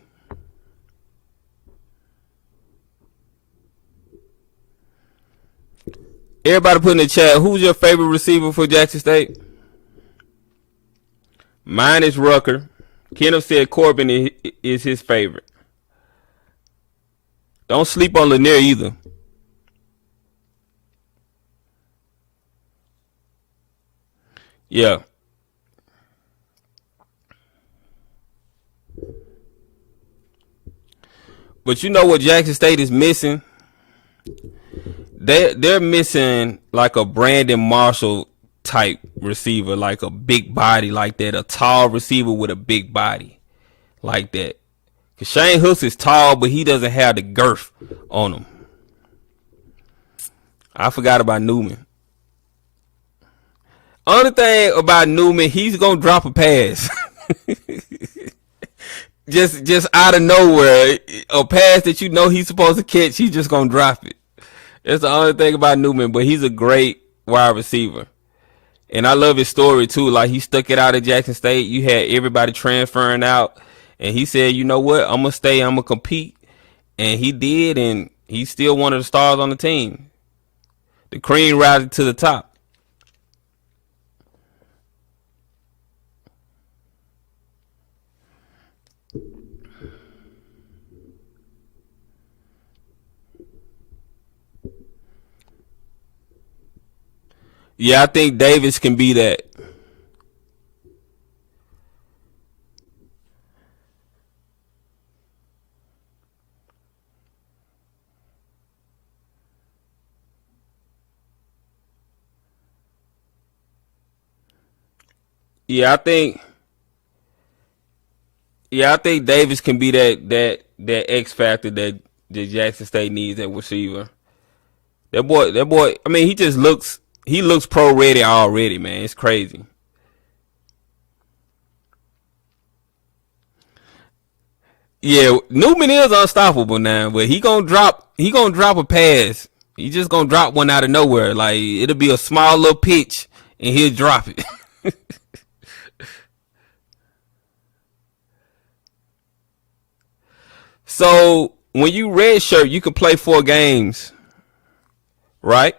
Everybody put in the chat, who's your favorite receiver for Jackson State? Mine is Rucker. Kenneth said Corbin is his favorite. Don't sleep on Lanier either. Yeah. But you know what Jackson State is missing? They're missing like a Brandon Marshall type receiver, like a big body like that, a tall receiver with a big body like that. Cause Shane Hooks is tall, but he doesn't have the girth on him. I forgot about Newman. Only thing about Newman, he's gonna drop a pass. just out of nowhere, a pass that you know he's supposed to catch, he's just gonna drop it. That's the only thing about Newman, but he's a great wide receiver. And I love his story too. Like, he stuck it out at Jackson State. You had everybody transferring out, and he said, you know what, I'm gonna stay, I'm gonna compete. And he did, and he's still one of the stars on the team. The cream rises to the top. Yeah, I think Davis can be that. Yeah, I think Davis can be that X factor that Jackson State needs at receiver. That boy. I mean, he looks pro ready already, man. It's crazy. Yeah, Newman is unstoppable now, but he gonna drop a pass. He just gonna drop one out of nowhere. Like, it'll be a small little pitch, and he'll drop it. So when you redshirt, you can play 4 games, right?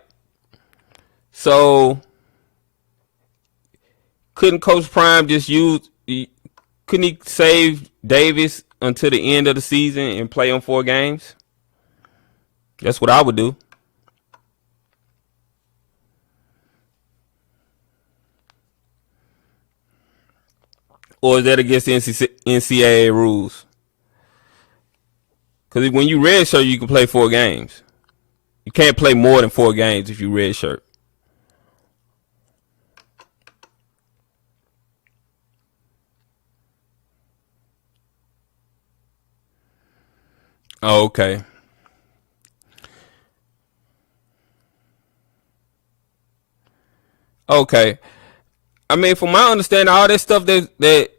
So couldn't Coach Prime just couldn't he save Davis until the end of the season and play on 4 games? That's what I would do. Or is that against the NCAA rules? Because when you redshirt, you can play 4 games. You can't play more than 4 games if you redshirt. Oh, okay. Okay. I mean, from my understanding, all that stuff that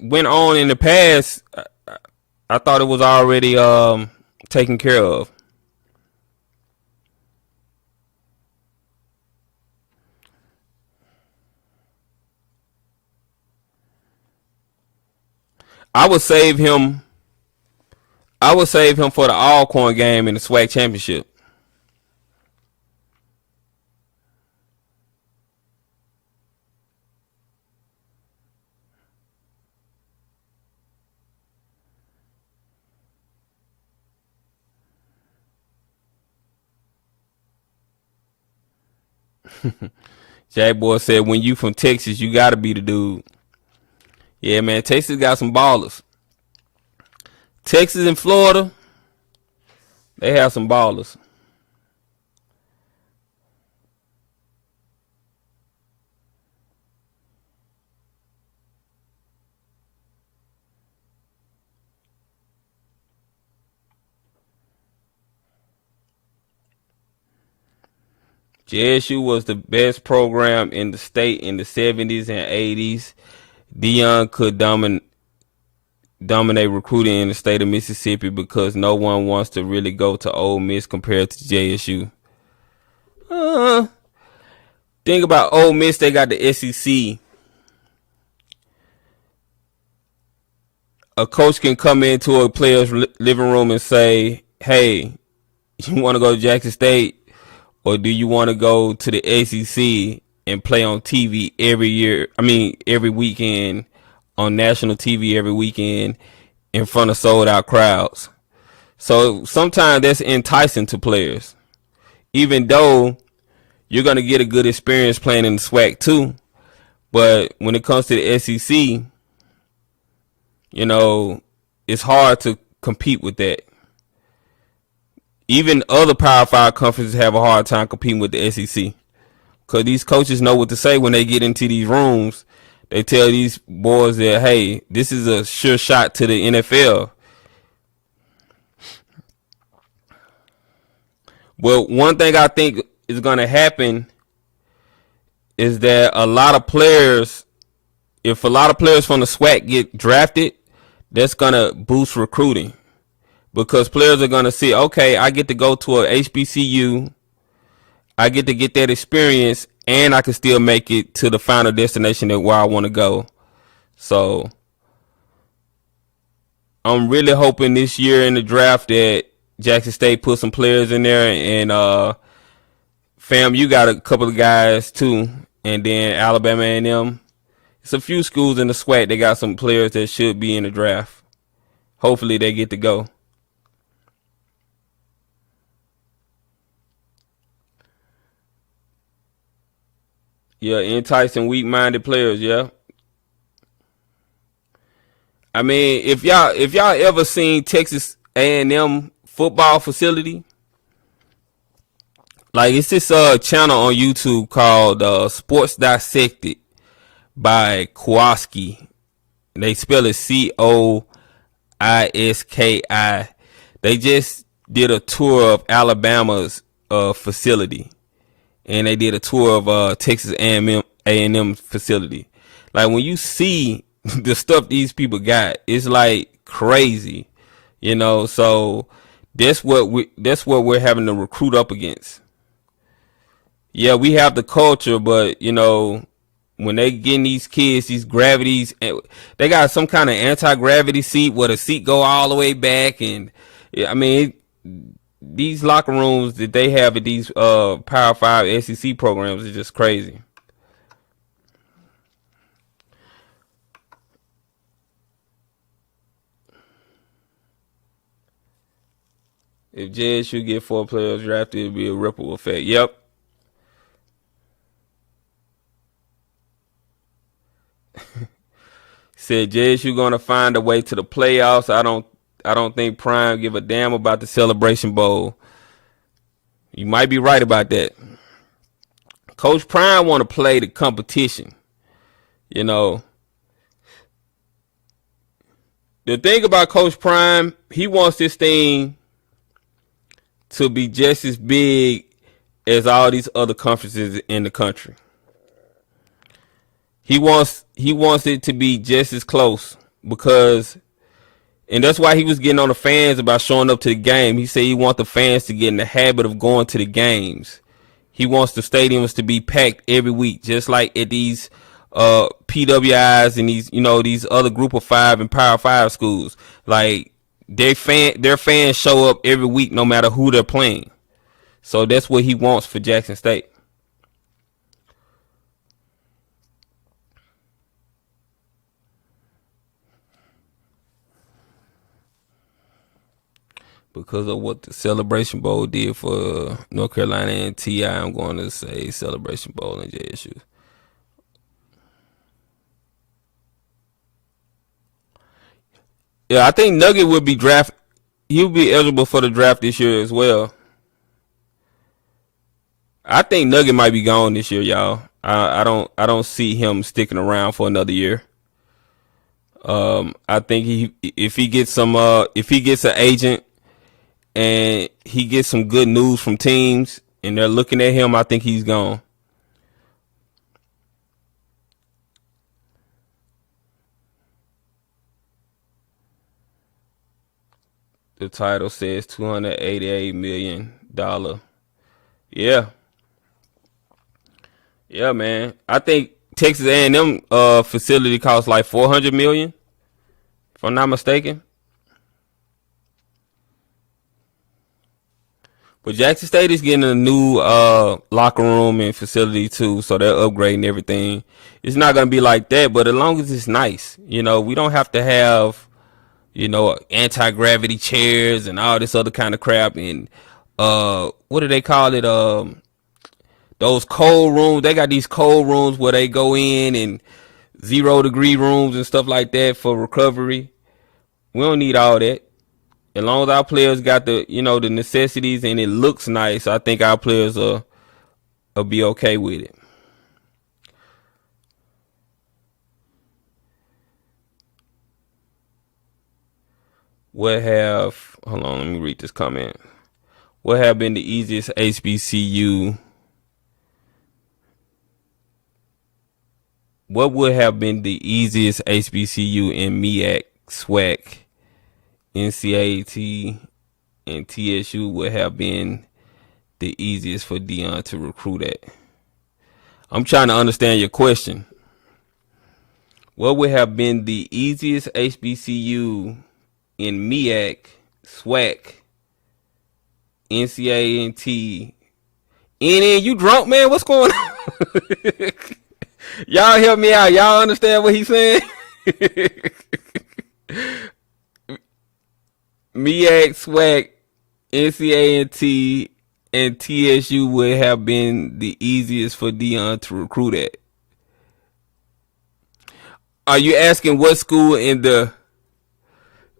went on in the past, I thought it was already taken care of. I would save him. I would save him for the Alcorn game in the SWAC championship. Jack Boy said, when you from Texas, you gotta be the dude. Yeah, man, Texas got some ballers. Texas and Florida, they have some ballers. JSU was the best program in the state in the 70s and 80s. Deion could dominate recruiting in the state of Mississippi because no one wants to really go to Ole Miss compared to JSU. Think about Ole Miss, they got the SEC. A coach can come into a player's living room and say, hey, you want to go to Jackson State? Or do you want to go to the SEC and play on TV every year? I mean, every weekend, on national TV every weekend in front of sold out crowds. So sometimes that's enticing to players. Even though you're going to get a good experience playing in the SWAC too. But when it comes to the SEC, you know, it's hard to compete with that. Even other Power 5 conferences have a hard time competing with the SEC. Because these coaches know what to say when they get into these rooms. They tell these boys that, hey, this is a sure shot to the NFL. Well, one thing I think is going to happen is that a lot of players, if a lot of players from the SWAC get drafted, that's going to boost recruiting. Because players are going to see, okay, I get to go to a HBCU, I get to get that experience, and I can still make it to the final destination that where I want to go. So I'm really hoping this year in the draft that Jackson State put some players in there, and fam, you got a couple of guys too, and then Alabama A&M. It's a few schools in the SWAC that got some players that should be in the draft. Hopefully they get to go. Yeah, enticing weak-minded players, yeah. I mean, if y'all ever seen Texas A&M football facility, like it's this channel on YouTube called Sports Dissected by Kowalski. They spell it Coiski. They just did a tour of Alabama's facility. And they did a tour of Texas A&M facility. Like when you see the stuff these people got, it's like crazy, you know. So that's what we're having to recruit up against. Yeah, we have the culture, but you know, when they getting these kids these gravities, they got some kind of anti-gravity seat where the seat go all the way back, and I mean. These locker rooms that they have at these Power 5 SEC programs is just crazy. If JSU get 4 players drafted, it'll be a ripple effect. Yep. Said JSU gonna find a way to the playoffs. I don't think Prime give a damn about the Celebration Bowl. You might be right about that. Coach Prime want to play the competition. You know. The thing about Coach Prime, he wants this thing to be just as big as all these other conferences in the country. He wants it to be just as close because, and that's why he was getting on the fans about showing up to the game. He said he wants the fans to get in the habit of going to the games. He wants the stadiums to be packed every week, just like at these PWIs and these other Group of 5 and Power 5 schools. Like their fans show up every week no matter who they're playing. So that's what he wants for Jackson State. Because of what the Celebration Bowl did for North Carolina and TI, I'm going to say Celebration Bowl and JSU. Yeah, I think Nugget would be he'll be eligible for the draft this year as well. I think Nugget might be gone this year, y'all. I don't see him sticking around for another year. I think if he gets an agent and he gets some good news from teams and they're looking at him, I think he's gone. The title says $288 million. Yeah. Yeah, man. I think Texas A&M facility costs like $400 million, if I'm not mistaken. But Jackson State is getting a new locker room and facility too, so they're upgrading everything. It's not gonna be like that, but as long as it's nice, we don't have to have, anti-gravity chairs and all this other kind of crap. And what do they call it? Those cold rooms. They got these cold rooms where they go in and 0-degree rooms and stuff like that for recovery. We don't need all that. As long as our players got the necessities and it looks nice, I think our players will be okay with it. Hold on, let me read this comment. What have been the easiest HBCU? What would have been the easiest HBCU in MEAC, SWAC, NCAA, and TSU would have been the easiest for Dion to recruit at? I'm trying to understand your question. What would have been the easiest HBCU in MEAC, SWAC, NCAA, and T? And you drunk, man? What's going on? Y'all help me out. Y'all understand what he's saying? MEAC, SWAC, NCAA, and TSU would have been the easiest for Dion to recruit at. Are you asking what school in the?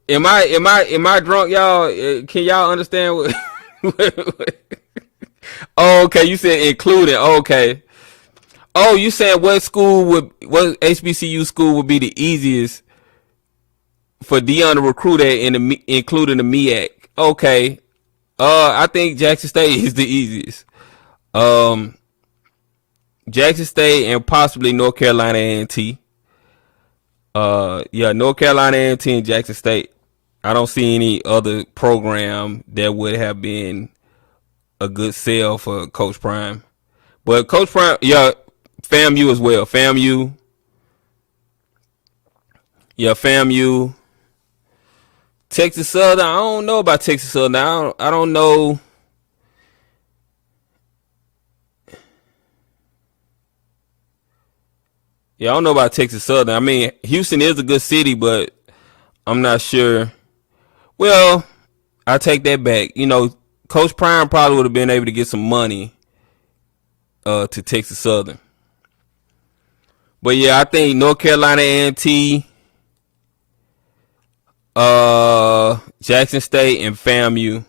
Am I drunk, y'all? Can y'all understand what? Oh, okay. You said including. Okay. Oh, you said what HBCU school would be the easiest for Dion to recruit at, including the MEAC? Okay. I think Jackson State is the easiest. Jackson State and possibly North Carolina A&T. North Carolina A&T and Jackson State. I don't see any other program that would have been a good sell for Coach Prime. But Coach Prime, FAMU as well. FAMU. Yeah, FAMU. Texas Southern. I don't know about Texas Southern. I don't know. Yeah, I don't know about Texas Southern. I mean, Houston is a good city, but I'm not sure. Well, I take that back. Coach Prime probably would have been able to get some money to Texas Southern. But yeah, I think North Carolina A&T, Jackson State, and FAMU.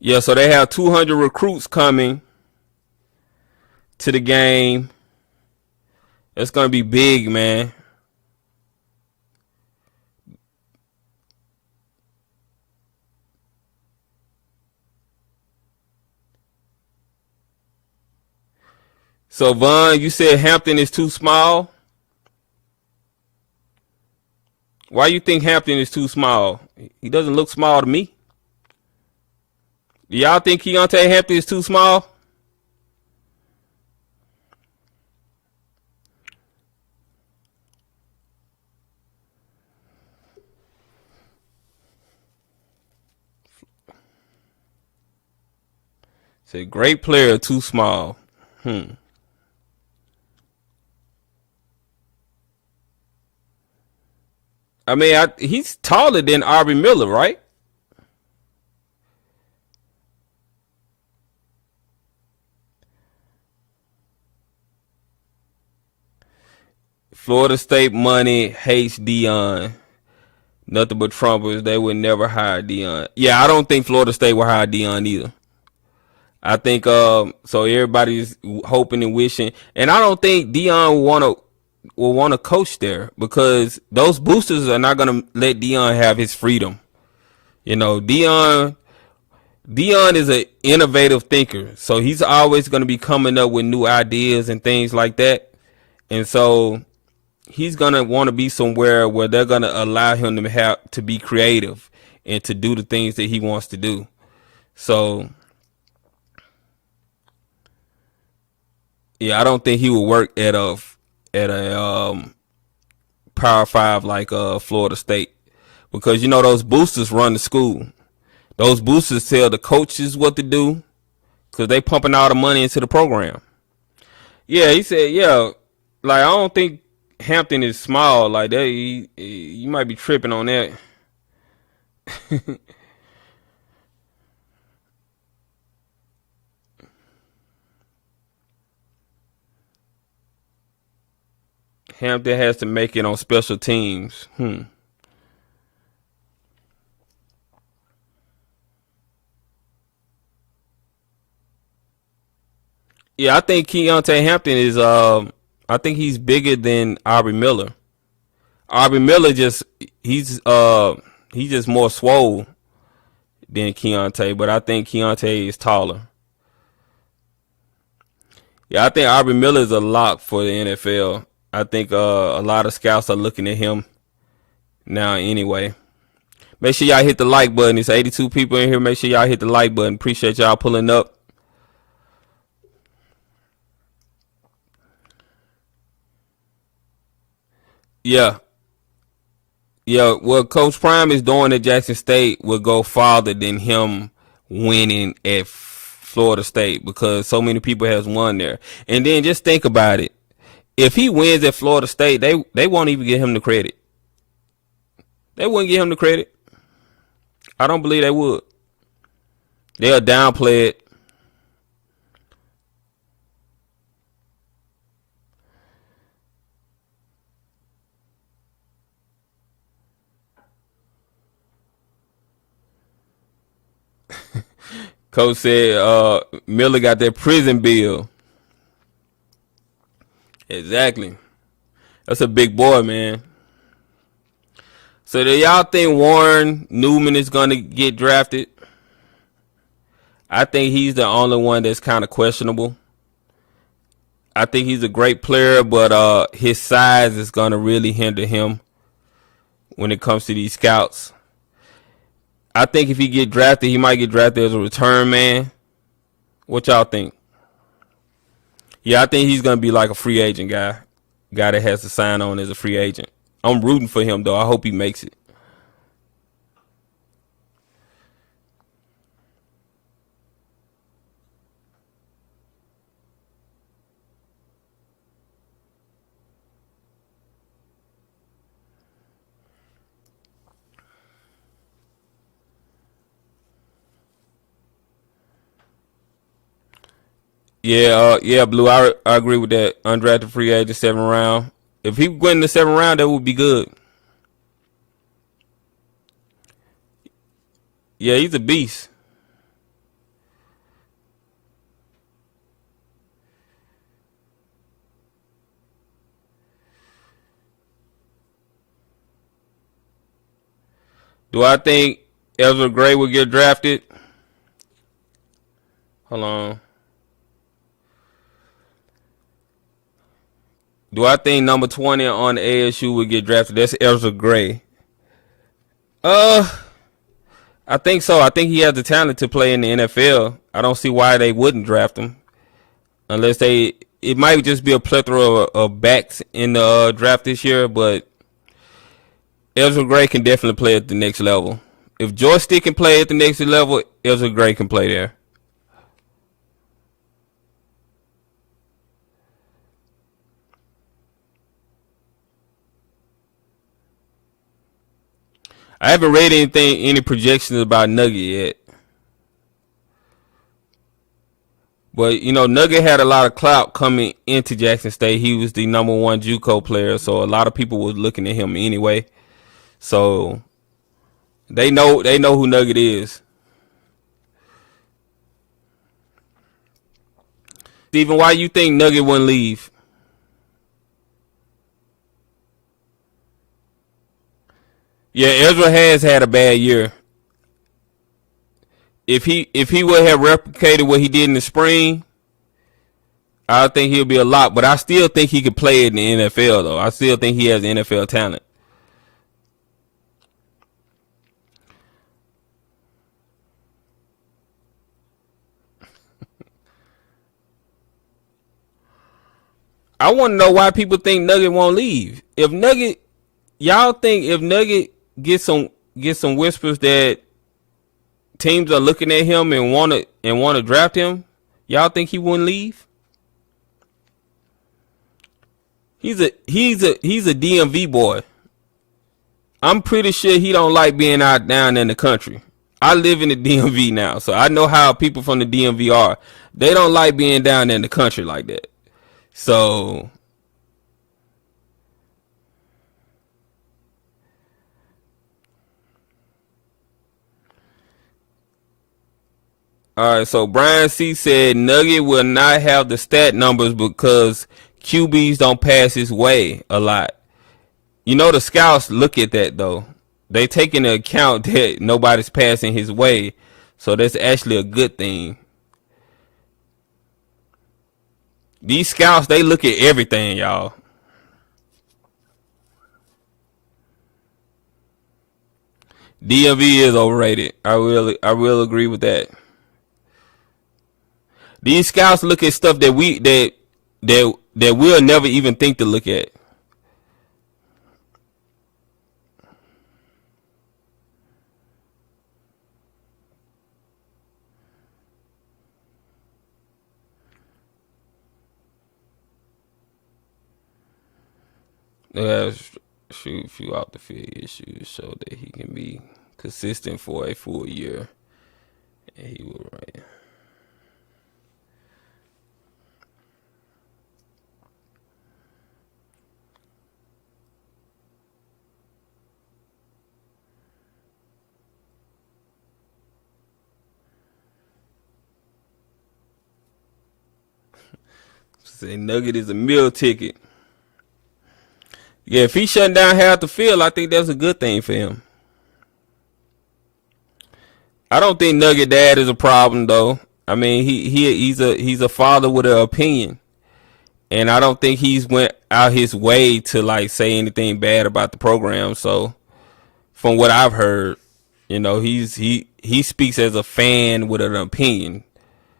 Yeah, so they have 200 recruits coming to the game. It's gonna be big, man. So Von, you said Hampton is too small. Why you think Hampton is too small? He doesn't look small to me. Do y'all think Keontae Hampton is too small? Say great player, too small. I mean, he's taller than Aubrey Miller, right? Florida State money hates Dion. Nothing but Trumpers. They would never hire Dion. Yeah, I don't think Florida State will hire Dion either. I think so everybody's hoping and wishing, and I don't think Dion will want to coach there because those boosters are not gonna let Dion have his freedom. You know, Dion is an innovative thinker, so he's always gonna be coming up with new ideas and things like that, and so he's gonna want to be somewhere where they're gonna allow him to be creative and to do the things that he wants to do. So yeah, I don't think he would work at a Power Five like Florida State because you know those boosters run the school. Those boosters tell the coaches what to do because they pumping all the money into the program. Yeah, he said, yeah, like I don't think Hampton is small like that. You might be tripping on that. Hampton has to make it on special teams. Yeah, I think Keontae Hampton is I think he's bigger than Aubrey Miller. Aubrey Miller he's just more swole than Keontae, but I think Keontae is taller. Yeah, I think Aubrey Miller is a lock for the NFL. I think a lot of scouts are looking at him now anyway. Make sure y'all hit the like button. It's 82 people in here. Make sure y'all hit the like button. Appreciate y'all pulling up. Yeah. Yeah, what Coach Prime is doing at Jackson State will go farther than him winning at Florida State because so many people has won there. And then just think about it. If he wins at Florida State, they won't even give him the credit. They wouldn't give him the credit. I don't believe they would. They'll downplay it. Coach said Miller got that prison bill. Exactly. That's a big boy, man. So do y'all think Warren Newman is going to get drafted? I think he's the only one that's kind of questionable. I think he's a great player, but his size is going to really hinder him when it comes to these scouts. I think if he get drafted, he might get drafted as a return man. What y'all think? Yeah, I think he's going to be like a free agent guy that has to sign on as a free agent. I'm rooting for him, though. I hope he makes it. Yeah, Blue. I agree with that. Undrafted free agent, 7th round. If he went in the 7th round, that would be good. Yeah, he's a beast. Do I think Ezra Gray will get drafted? Hold on. Do I think number 20 on the ASU would get drafted? That's Ezra Gray. Uh, I think so. I think he has the talent to play in the NFL. I don't see why they wouldn't draft him, unless they. It might just be a plethora of backs in the draft this year, but Ezra Gray can definitely play at the next level. If Joystick can play at the next level, Ezra Gray can play there. I haven't read any projections about Nugget yet. But, you know, Nugget had a lot of clout coming into Jackson State. He was the number one JUCO player, so a lot of people were looking at him anyway. So they know who Nugget is. Steven, why you think Nugget wouldn't leave? Yeah, Ezra has had a bad year. If he would have replicated what he did in the spring, I think he'll be a lot. But I still think he could play in the NFL, though. I still think he has NFL talent. I want to know why people think Nugget won't leave. If Nugget, y'all think if Nugget gets some whispers that teams are looking at him and want to draft him, y'all think he wouldn't leave? He's a DMV boy. I'm pretty sure he don't like being out down in the country. I live in the DMV now, so I know how people from the DMV are. They don't like being down in the country like that. So all right, so Brian C said Nugget will not have the stat numbers because QBs don't pass his way a lot. You know, the scouts look at that though. They take into account that nobody's passing his way, so that's actually a good thing. These scouts, they look at everything, y'all. DMV is overrated. I will agree with that. These scouts look at stuff that we'll never even think to look at. Shoot a few out the field issues so that he can be consistent for a full year. And he will right. Say Nugget is a meal ticket. Yeah, if he's shutting down half the field, I think that's a good thing for him. I don't think Nugget dad is a problem though. I mean, he's a father with an opinion, and I don't think he's went out his way to like say anything bad about the program. So, from what I've heard, you know, he speaks as a fan with an opinion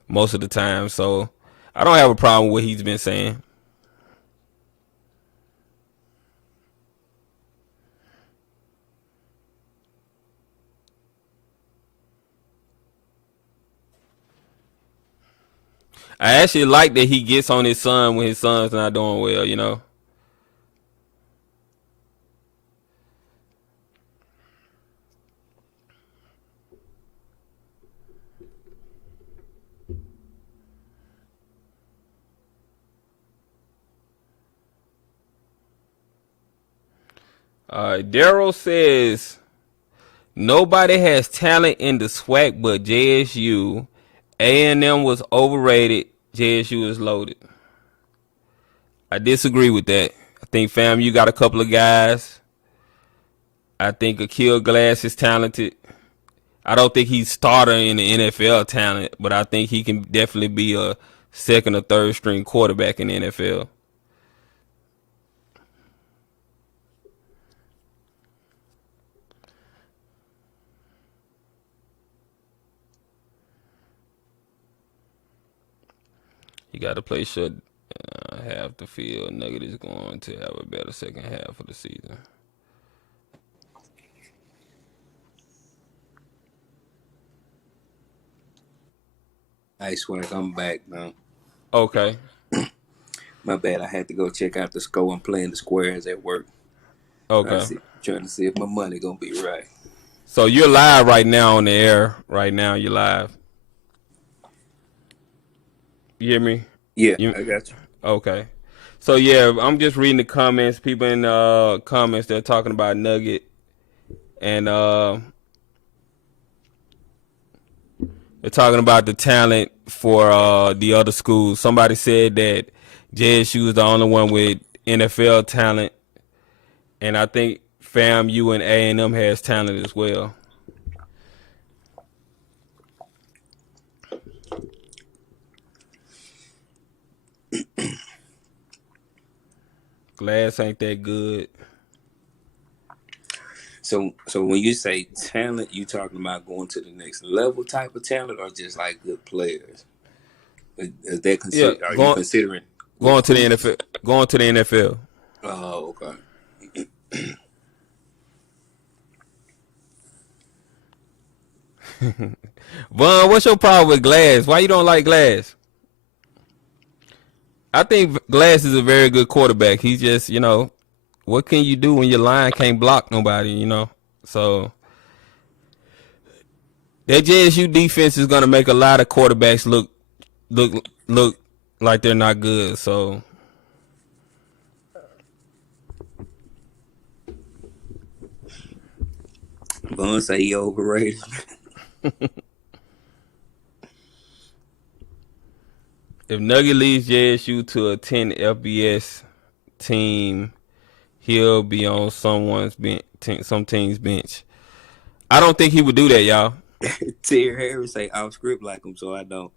most of the time. So, I don't have a problem with what he's been saying. I actually like that he gets on his son when his son's not doing well, you know. Daryl says nobody has talent in the SWAC but JSU. A&M was overrated. JSU is loaded. I disagree with that. I think FAMU got a couple of guys. I think Akil Glass is talented. I don't think he's starter in the NFL talent, but I think he can definitely be a second or third string quarterback in the NFL. He got to play short half the field. Nugget is going to have a better second half of the season. I swear, I'm back, man. Okay. My bad. I had to go check out the score. I'm playing the squares at work. Okay. Trying to see if my money gonna be right. So you're live right now on the air. Right now, you're live. You hear me? Yeah, I got you. Okay. So yeah, I'm just reading the comments. People in the comments, they're talking about Nugget, and they're talking about the talent for the other schools. Somebody said that JSU is the only one with NFL talent, and I think FAMU and A&M has talent as well. Glass ain't that good. So when you say talent, you talking about going to the next level type of talent, or just like good players? Is that Yeah, are you considering going to the recruits? NFL? Going to the NFL. Oh, okay. Vaughn, what's your problem with Glass? Why you don't like Glass? I think Glass is a very good quarterback. He's just, what can you do when your line can't block nobody, So that JSU defense is gonna make a lot of quarterbacks look like they're not good. So Vaughn say he overrated. if Nugget leads JSU to a 10 FBS team, he'll be on someone's bench, some team's bench. I don't think he would do that, y'all. Terry Harris say off script like him, so I don't.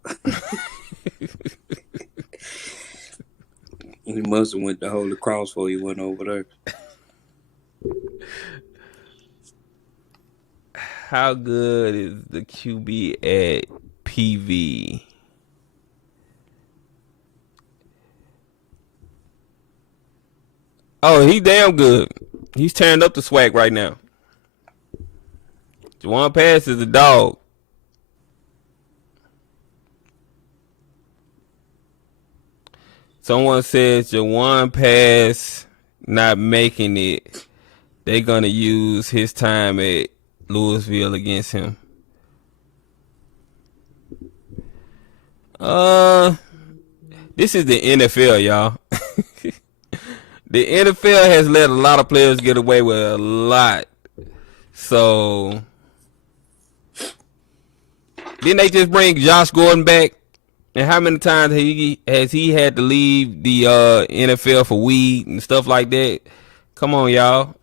He must have went to hold the cross before he went over there. How good is the QB at PV? Oh, he damn good. He's tearing up the SWAC right now. Juwan Pass is a dog. Someone says Juwan Pass not making it. They're gonna use his time at Louisville against him. This is the NFL, y'all. The NFL has let a lot of players get away with a lot. So didn't they just bring Josh Gordon back? And how many times has he had to leave the NFL for weed and stuff like that? Come on, y'all.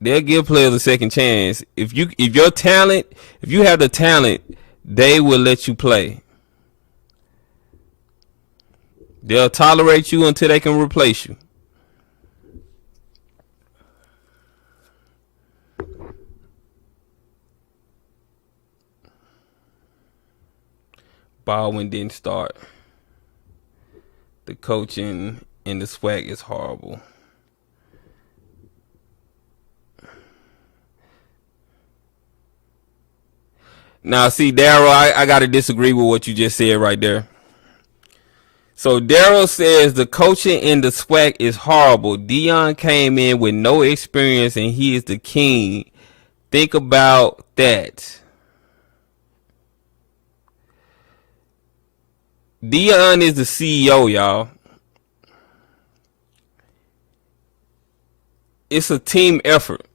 They'll give players a second chance. If you have the talent, they will let you play. They'll tolerate you until they can replace you. Baldwin didn't start. The coaching in the SWAC is horrible. Now, see, Daryl, I got to disagree with what you just said right there. So, Daryl says the coaching in the SWAC is horrible. Dion came in with no experience and he is the king. Think about that. Dion is the CEO, y'all. It's a team effort.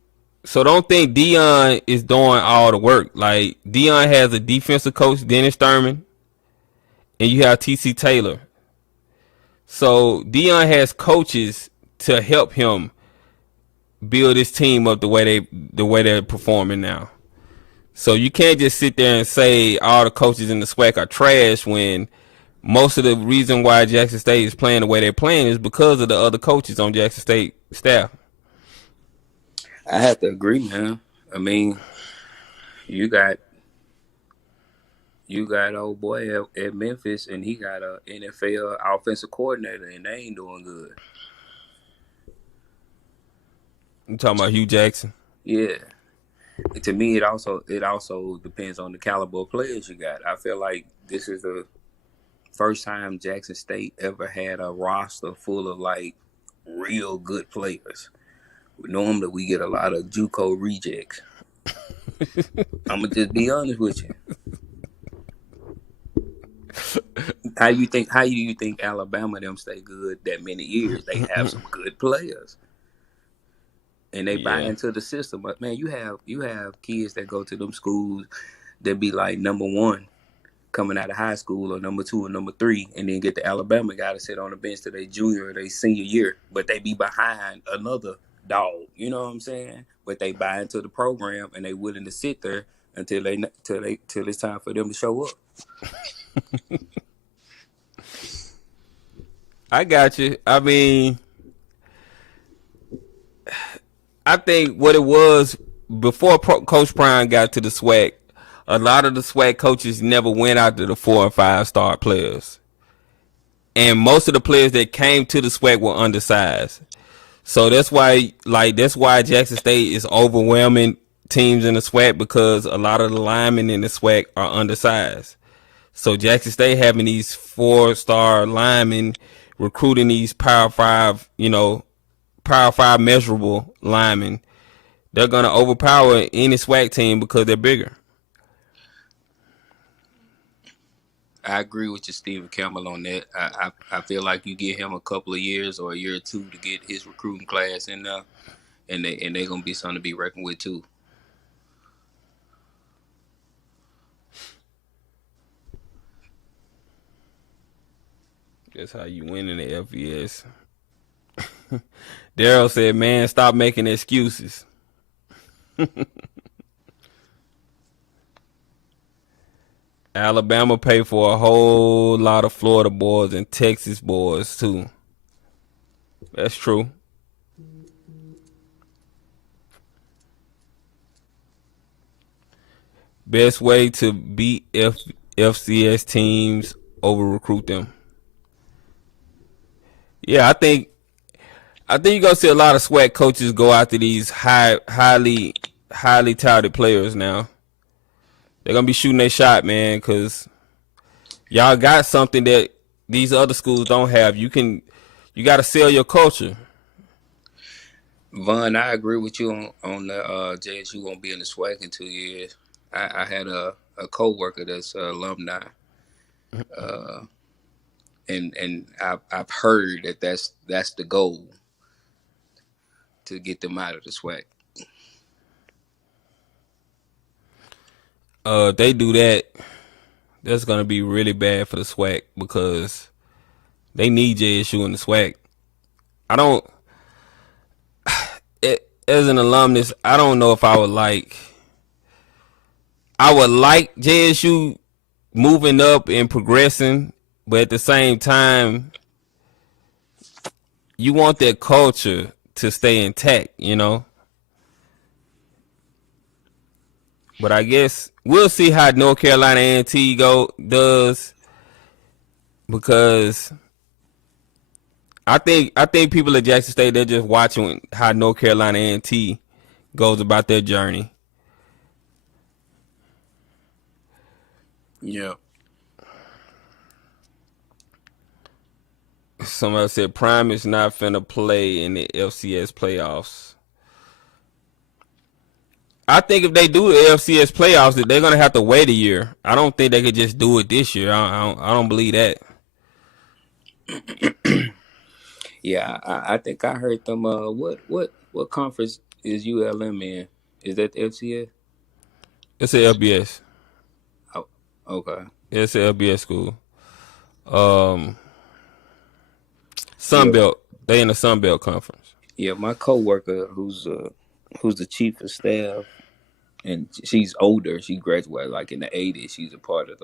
So don't think Dion is doing all the work. Like, Dion has a defensive coach, Dennis Thurman, and you have TC Taylor. So Dion has coaches to help him build his team up the way they're performing now. So you can't just sit there and say all the coaches in the SWAC are trash when most of the reason why Jackson State is playing the way they're playing is because of the other coaches on Jackson State staff. I have to agree, man. I mean, you got You got old boy at Memphis, and he got a NFL offensive coordinator, and they ain't doing good. You talking about Hugh Jackson? Yeah. To me, it also depends on the caliber of players you got. I feel like this is the first time Jackson State ever had a roster full of like real good players. Normally, we get a lot of JUCO rejects. I'm gonna just be honest with you. How do you think Alabama them stay good that many years? They have some good players, and they buy Yeah. into the system. But man, you have kids that go to them schools that be like number one coming out of high school, or number two or number three, and then get the Alabama guy to sit on the bench to their junior or their senior year, but they be behind another dog. You know what I'm saying? But they buy into the program and they willing to sit there until till it's time for them to show up. I got you. I mean, I think what it was before Coach Prime got to the SWAC, a lot of the SWAC coaches never went out to the 4 and 5 star players, and most of the players that came to the SWAC were undersized. So that's why Jackson State is overwhelming teams in the SWAC, because a lot of the linemen in the SWAC are undersized. So Jackson State having these 4-star linemen recruiting these Power 5, Power 5 measurable linemen, they're going to overpower any SWAC team because they're bigger. I agree with you, Stephen Campbell, on that. I feel like you give him a couple of years or a year or two to get his recruiting class in there, and they're gonna be something to be reckoned with too. That's how you win in the FBS. Daryl said, "Man, stop making excuses." Alabama pay for a whole lot of Florida boys and Texas boys too. That's true. Best way to beat FCS teams, over recruit them. Yeah, I think you're gonna see a lot of SWAC coaches go after these highly touted players now. They're gonna be shooting their shot, man, because y'all got something that these other schools don't have. You got to sell your culture. Vaughn, I agree with you on the JSU won't be in the SWAC in 2 years. I had a co-worker that's alumni, and I've heard that that's the goal, to get them out of the SWAC. They do that, that's gonna be really bad for the SWAC, because they need JSU in the SWAC. I don't. As an alumnus, I don't know if I would like. I would like JSU moving up and progressing, but at the same time, you want that culture to stay intact, But I guess we'll see how North Carolina A&T does, because I think people at Jackson State, they're just watching how North Carolina A&T goes about their journey. Yeah. Somebody said Prime is not finna play in the FCS playoffs. I think if they do the FCS playoffs, they're gonna have to wait a year. I don't think they could just do it this year. I don't believe that. Yeah, I think I heard them. What conference is ULM in? Is that the FCS? It's a LBS. Oh, okay. It's a LBS school. Sun Yeah, Belt. They in the Sun Belt conference. yeah. My coworker, who's the chief of staff, and she's older. She graduated like in the '80s. She's a part of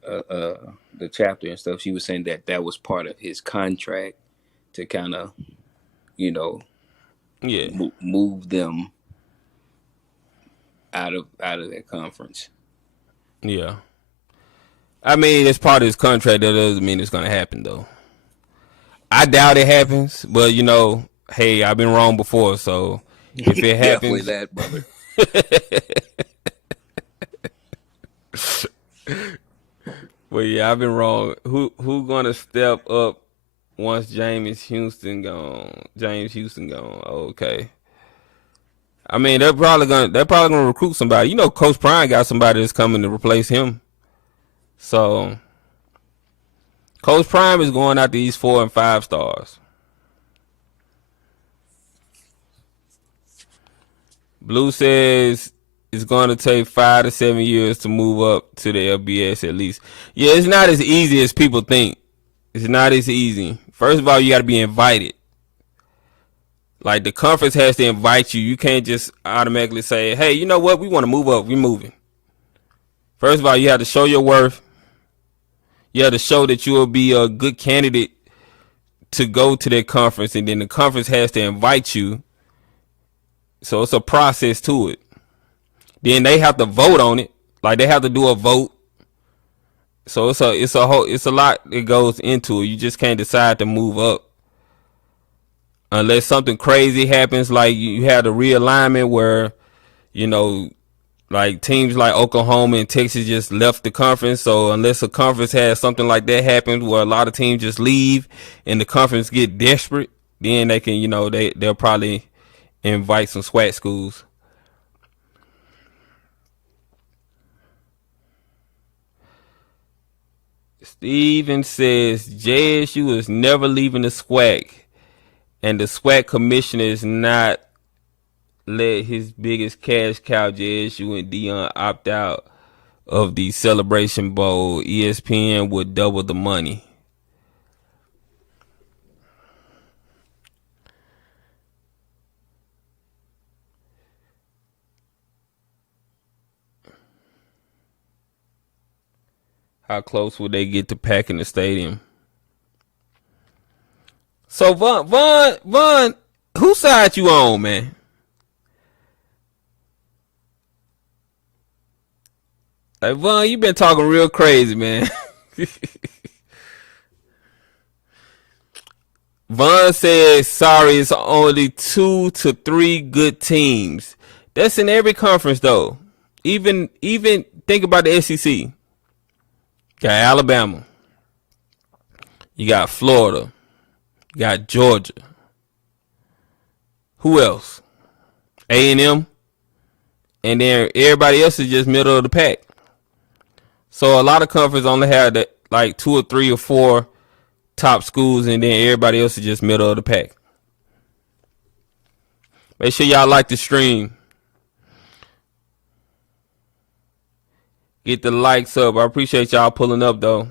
the chapter and stuff. She was saying that was part of his contract to kind of, you know, Yeah. move them out of that conference. Yeah. I mean, it's part of his contract. That doesn't mean it's gonna happen though. I doubt it happens, but you know, hey, I've been wrong before, so if it Definitely happens, that, brother. well, yeah, I've been wrong. Who gonna step up once James Houston gone? James Houston gone. Okay. I mean, they're probably gonna recruit somebody. You know, Coach Prime got somebody that's coming to replace him. So Coach Prime is going after these 4 and 5 stars. Blue says it's going to take 5 to 7 years to move up to the LBS at least. Yeah, it's not as easy as people think. It's not as easy. First of all, you got to be invited. Like, the conference has to invite you. You can't just automatically say, hey, you know what? We want to move up. We're moving. First of all, you have to show your worth. You have to show that you will be a good candidate to go to that conference. And then the conference has to invite you. So it's a process to it. Then they have to vote on it. Like, they have to do a vote. So it's a lot that goes into it. You just can't decide to move up unless something crazy happens. Like, you have the realignment where, you know, like teams like Oklahoma and Texas just left the conference. So unless a conference has something like that happen where a lot of teams just leave and the conference get desperate, then they can, you know, they'll probably invite some SWAC schools. Steven says JSU is never leaving the SWAC, and the SWAC commissioner is not let his biggest cash cow JSU and Dion opt out of the Celebration Bowl. ESPN would double the money. How close would they get to packing the stadium? So Vaughn, whose side you on, man? Like, Vaughn, you been talking real crazy, man. Vaughn says, sorry, it's only 2 to 3 good teams. That's in every conference, though. Even think about the SEC. You got Alabama. You got Florida. You got Georgia. Who else? A&M. And then everybody else is just middle of the pack. So a lot of conferences only have like 2 or 3 or 4 top schools, and then everybody else is just middle of the pack. Make sure y'all like the stream. Get the likes up. I appreciate y'all pulling up, though.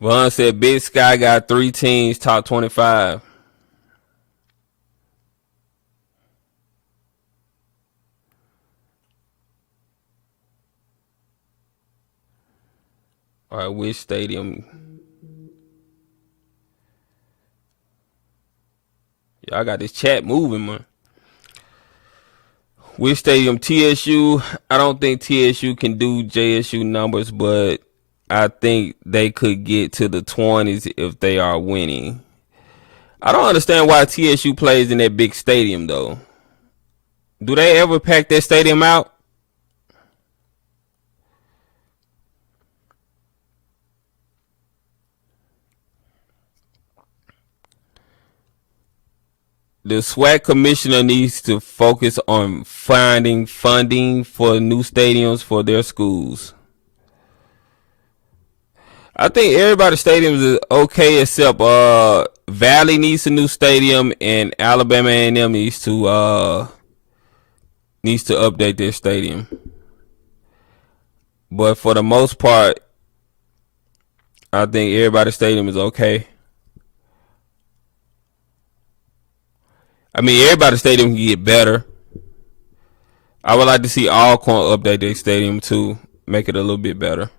Vaughn said Big Sky got 3 teams, top 25. All right, which stadium? Y'all got this chat moving, man. Which stadium? TSU. I don't think TSU can do JSU numbers, but I think they could get to the 20s if they are winning. I don't understand why TSU plays in that big stadium, though. Do they ever pack that stadium out? The SWAC commissioner needs to focus on finding funding for new stadiums for their schools. I think everybody's stadiums is okay except Valley needs a new stadium and Alabama A&M needs to update their stadium. But for the most part, I think everybody's stadium is okay. I mean, everybody's stadium can get better. I would like to see Alcorn update their stadium too, make it a little bit better.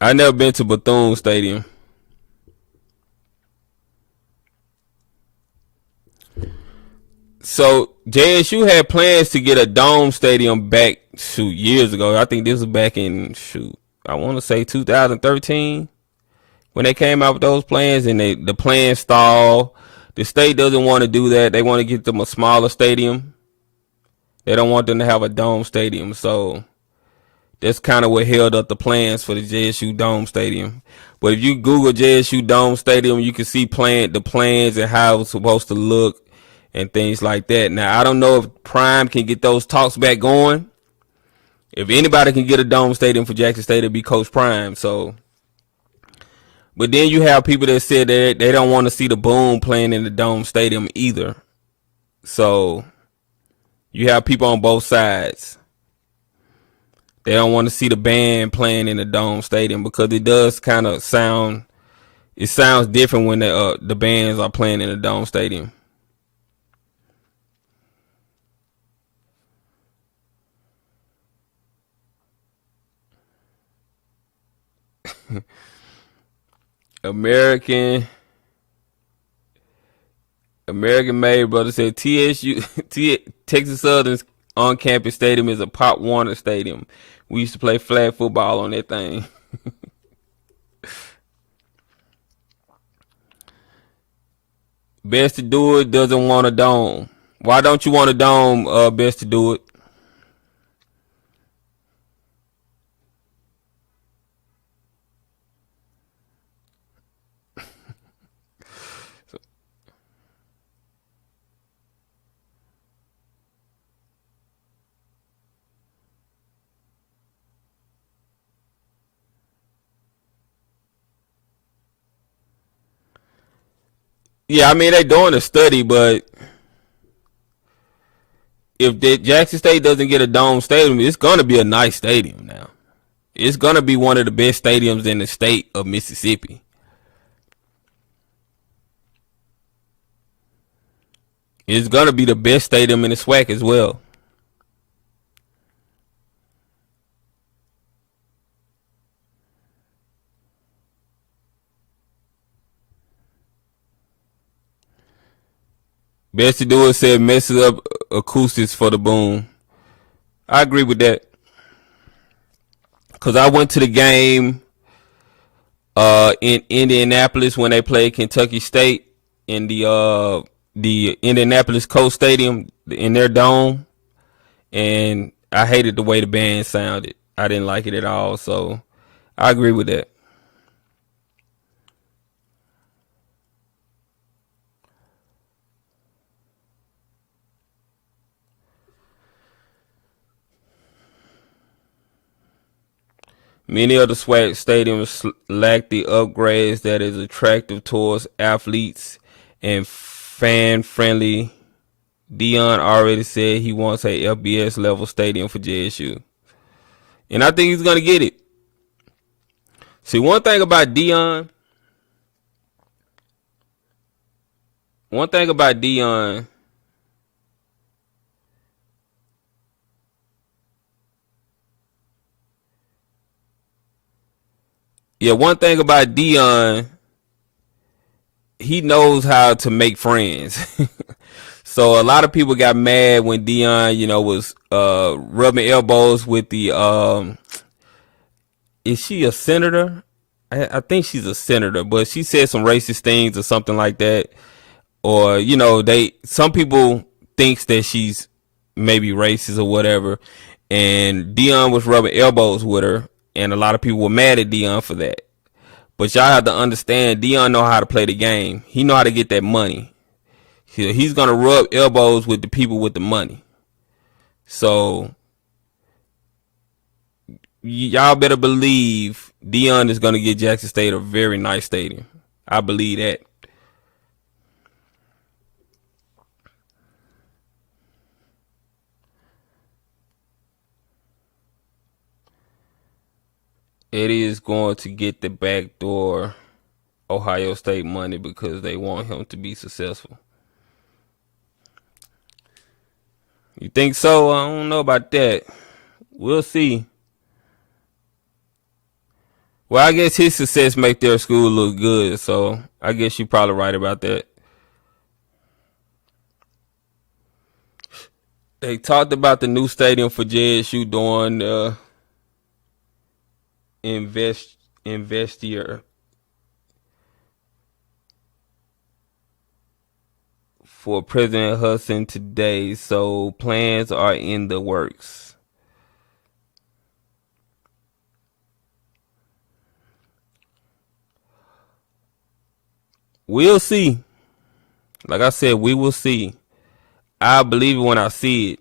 I never been to Bethune Stadium. So JSU had plans to get a dome stadium back years ago. I think this was back in I want to say 2013 when they came out with those plans, and the plan stalled. The state doesn't want to do that. They want to get them a smaller stadium. They don't want them to have a dome stadium. So that's kind of what held up the plans for the JSU Dome Stadium. But if you Google JSU Dome Stadium, you can see the plans and how it was supposed to look and things like that. Now, I don't know if Prime can get those talks back going. If anybody can get a dome stadium for Jackson State, it'd be Coach Prime. So, but then you have people that said that they don't want to see the Boom playing in the dome stadium either. So you have people on both sides. They don't want to see the band playing in the dome stadium because it does kind of sound. It sounds different when the bands are playing in the dome stadium. American made brother said Texas Southern's on-campus stadium is a Pop Warner stadium. We used to play flag football on that thing. Best to do it doesn't want a dome. Why don't you want a dome, Best to do it? Yeah, I mean, they're doing a study, but if Jackson State doesn't get a dome stadium, it's going to be a nice stadium now. It's going to be one of the best stadiums in the state of Mississippi. It's going to be the best stadium in the SWAC as well. Best to do it said messes up acoustics for the Boom. I agree with that. Because I went to the game in Indianapolis when they played Kentucky State in the Indianapolis Colts Stadium in their dome. And I hated the way the band sounded. I didn't like it at all. So I agree with that. Many of the SWAC stadiums lack the upgrades that is attractive towards athletes and fan-friendly. Dion already said he wants a FBS level stadium for JSU. And I think he's going to get it. See, one thing about Dion, he knows how to make friends. So a lot of people got mad when Dion, was rubbing elbows with the is she a senator? I think she's a senator, but she said some racist things or something like that. Or, some people thinks that she's maybe racist or whatever. And Dion was rubbing elbows with her. And a lot of people were mad at Dion for that. But y'all have to understand, Dion know how to play the game. He know how to get that money. He's going to rub elbows with the people with the money. So y'all better believe Dion is going to get Jackson State a very nice stadium. I believe that. Eddie is going to get the backdoor Ohio State money because they want him to be successful. You think so? I don't know about that. We'll see. Well, I guess his success make their school look good, so I guess you're probably right about that. They talked about the new stadium for JSU during investiture for President Hudson today, so plans are in the works. We'll see. Like I said, we will see. I believe it when I see it.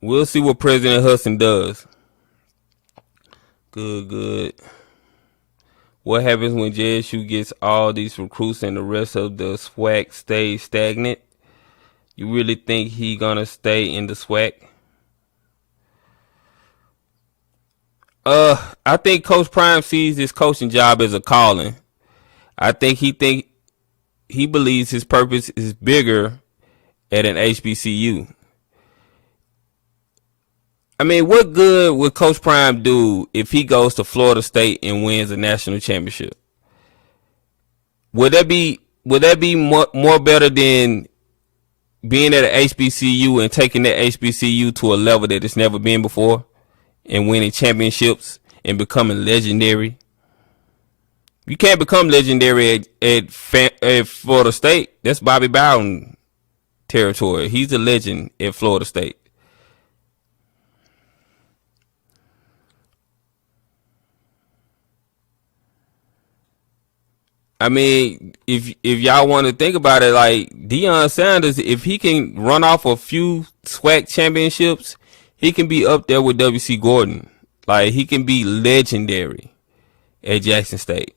We'll see what President Hudson does. Good. What happens when JSU gets all these recruits and the rest of the SWAC stays stagnant? You really think he gonna stay in the SWAC? I think Coach Prime sees his coaching job as a calling. I think he believes his purpose is bigger at an HBCU. I mean, what good would Coach Prime do if he goes to Florida State and wins a national championship? Would that be more better than being at an HBCU and taking that HBCU to a level that it's never been before and winning championships and becoming legendary? You can't become legendary at Florida State. That's Bobby Bowden territory. He's a legend at Florida State. I mean, if y'all want to think about it, like Deion Sanders, if he can run off a few SWAC championships, he can be up there with W.C. Gordon. Like, he can be legendary at Jackson State.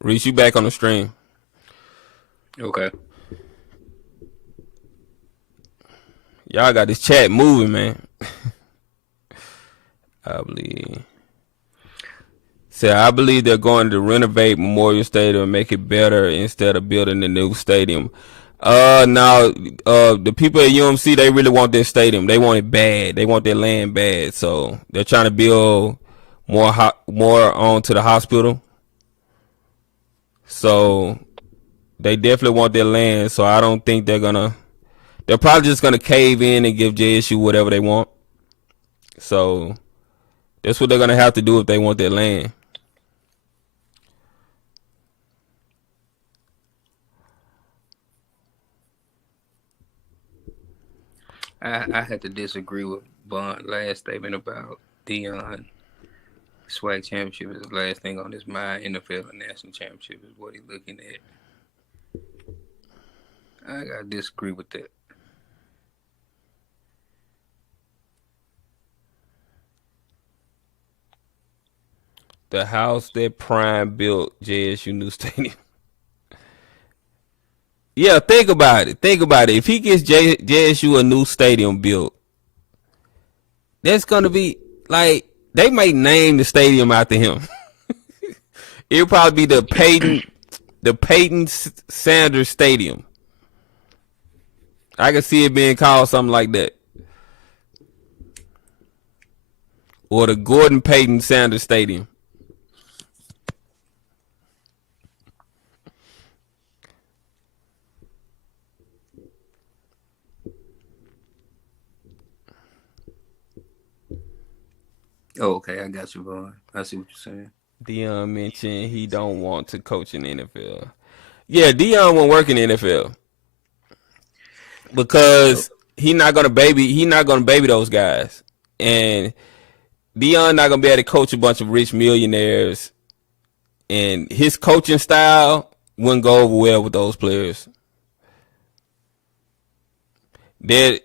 Reese, you back on the stream. Okay. Y'all got this chat moving, man. I believe they're going to renovate Memorial Stadium and make it better instead of building a new stadium. Now, the people at UMC, they really want this stadium. They want it bad. They want their land bad. So they're trying to build more onto the hospital. So they definitely want their land. So I don't think they're probably just gonna cave in and give JSU whatever they want. So that's what they're gonna have to do if they want their land. I had to disagree with Bond's last statement about Deion. SWAC championship is the last thing on his mind. NFL and national championship is what he's looking at. I gotta disagree with that. The house that Prime built, JSU new stadium. Yeah, think about it. If he gets JSU a new stadium built, that's gonna be like, they might name the stadium after him. It'll probably be the Peyton Sanders Stadium. I can see it being called something like that. Or the Gordon Peyton Sanders Stadium. Oh, okay, I got you, Bond. I see what you're saying. Deion mentioned he don't want to coach in the NFL. Yeah, Deion won't work in the NFL because he not gonna baby those guys, and Deion not gonna be able to coach a bunch of rich millionaires, and his coaching style wouldn't go over well with those players. That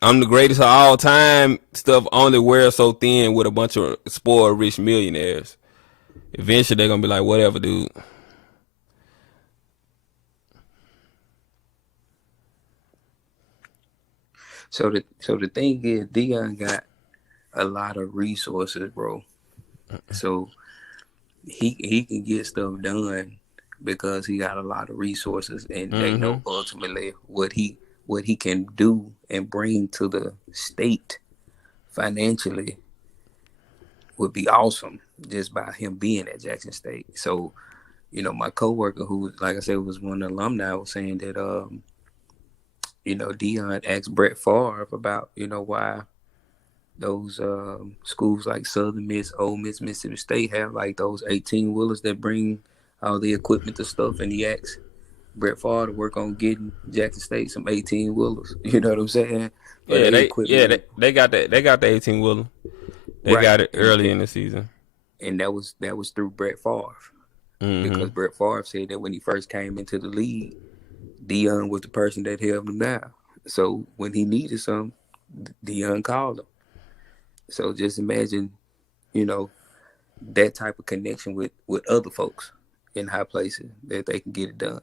I'm the greatest of all time stuff only wears so thin with a bunch of spoiled rich millionaires. Eventually they're gonna be like, whatever, dude. So the thing is, Dion got a lot of resources, bro. So he can get stuff done because he got a lot of resources, and they Mm-hmm. know ultimately what he can do and bring to the state financially would be awesome just by him being at Jackson State. So, my coworker who, like I said, was one of the alumni, was saying that Dion asked Brett Favre about, why those schools like Southern Miss, Ole Miss, Mississippi State have like those 18 wheelers that bring all the equipment to stuff, and he asked Brett Favre to work on getting Jackson State some 18 wheelers. You know what I'm saying? For Yeah, their they yeah equipment, they got that. They got the 18 wheeler. They right? got it And, early and in the season. and that was through Brett Favre, Mm-hmm. because Brett Favre said that when he first came into the league, Dion was the person that held him down. So when he needed some, Dion called him. So just imagine, you know, that type of connection with other folks in high places that they can get it done.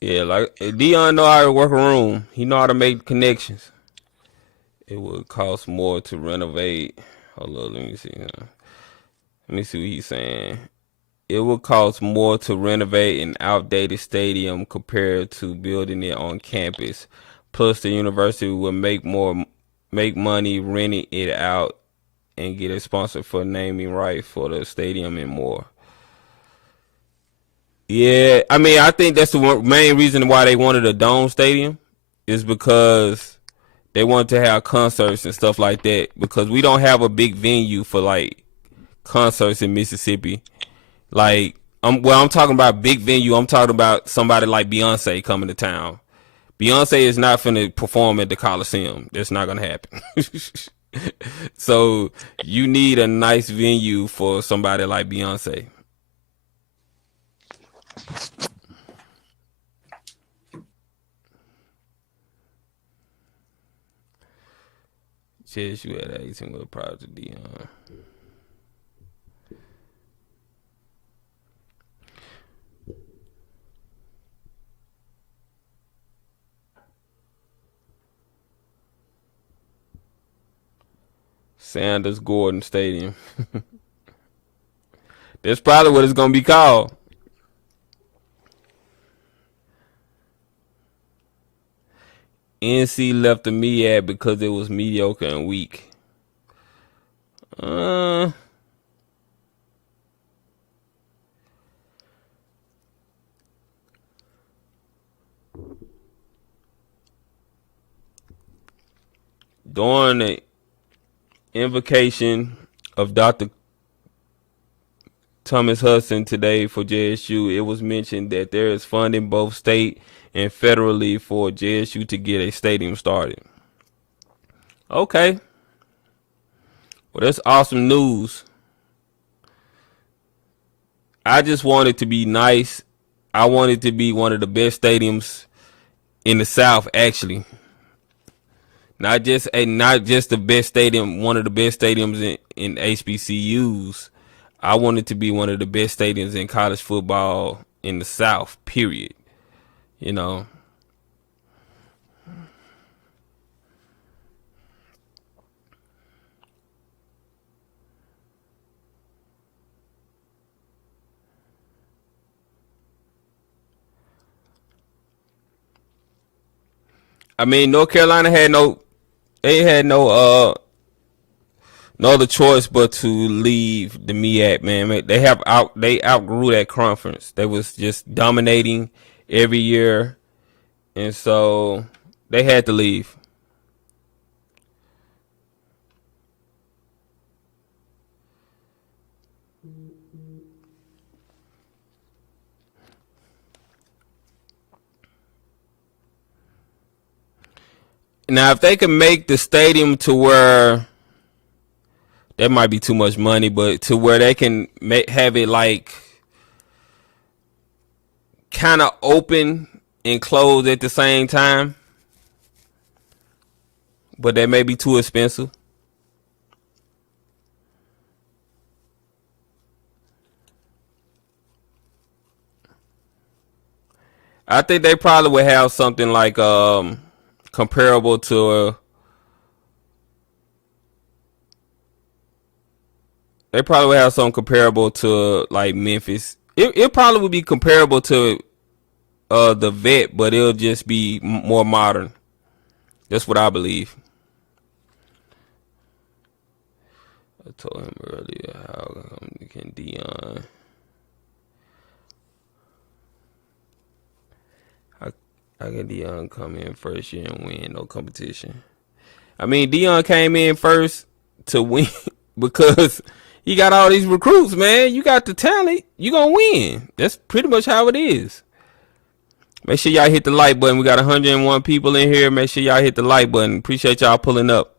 Yeah, like Dion know how to work a room. He know how to make connections. It would cost more to renovate. Hold on, let me see. Let me see what he's saying. It would cost more to renovate an outdated stadium compared to building it on campus. Plus, the university would make money renting it out and get a sponsor for naming rights for the stadium and more. Yeah, I mean, I think that's the main reason why they wanted a dome stadium is because they wanted to have concerts and stuff like that. Because we don't have a big venue for like concerts in Mississippi. Like, I'm talking about big venue. I'm talking about somebody like Beyonce coming to town. Beyonce is not finna perform at the Coliseum. That's not gonna happen. So you need a nice venue for somebody like Beyonce. Says you had 18 with a prior to Dion. Sanders Gordon Stadium. That's probably what it's gonna be called. NC left the MEAC because it was mediocre and weak. Uh, During the invocation of Dr. Thomas Hudson today for JSU, it was mentioned that there is funding both state and federally for JSU to get a stadium started. Okay. Well, that's awesome news. I just want it to be nice. I want it to be one of the best stadiums in the South, actually. Not just the best stadium, one of the best stadiums in HBCUs. I want it to be one of the best stadiums in college football in the South, period. You know. I mean, North Carolina had no no other choice but to leave the MEAC, man. They outgrew that conference. They was just dominating every year, and so they had to leave. Now, if they can make the stadium to where that might be too much money, but to where they can have it like kind of open and closed at the same time, but that may be too expensive. I think they probably would have something like comparable to. They probably would have something comparable to like Memphis. It probably would be comparable to the vet, but it'll just be more modern. That's what I believe. I told him earlier how can Dion. How can Dion come in first year and win? No competition. I mean, Dion came in first to win because he got all these recruits, man. You got the talent, you gonna win. That's pretty much how it is. Make sure y'all hit the like button. We got 101 people in here. Make sure y'all hit the like button. Appreciate y'all pulling up.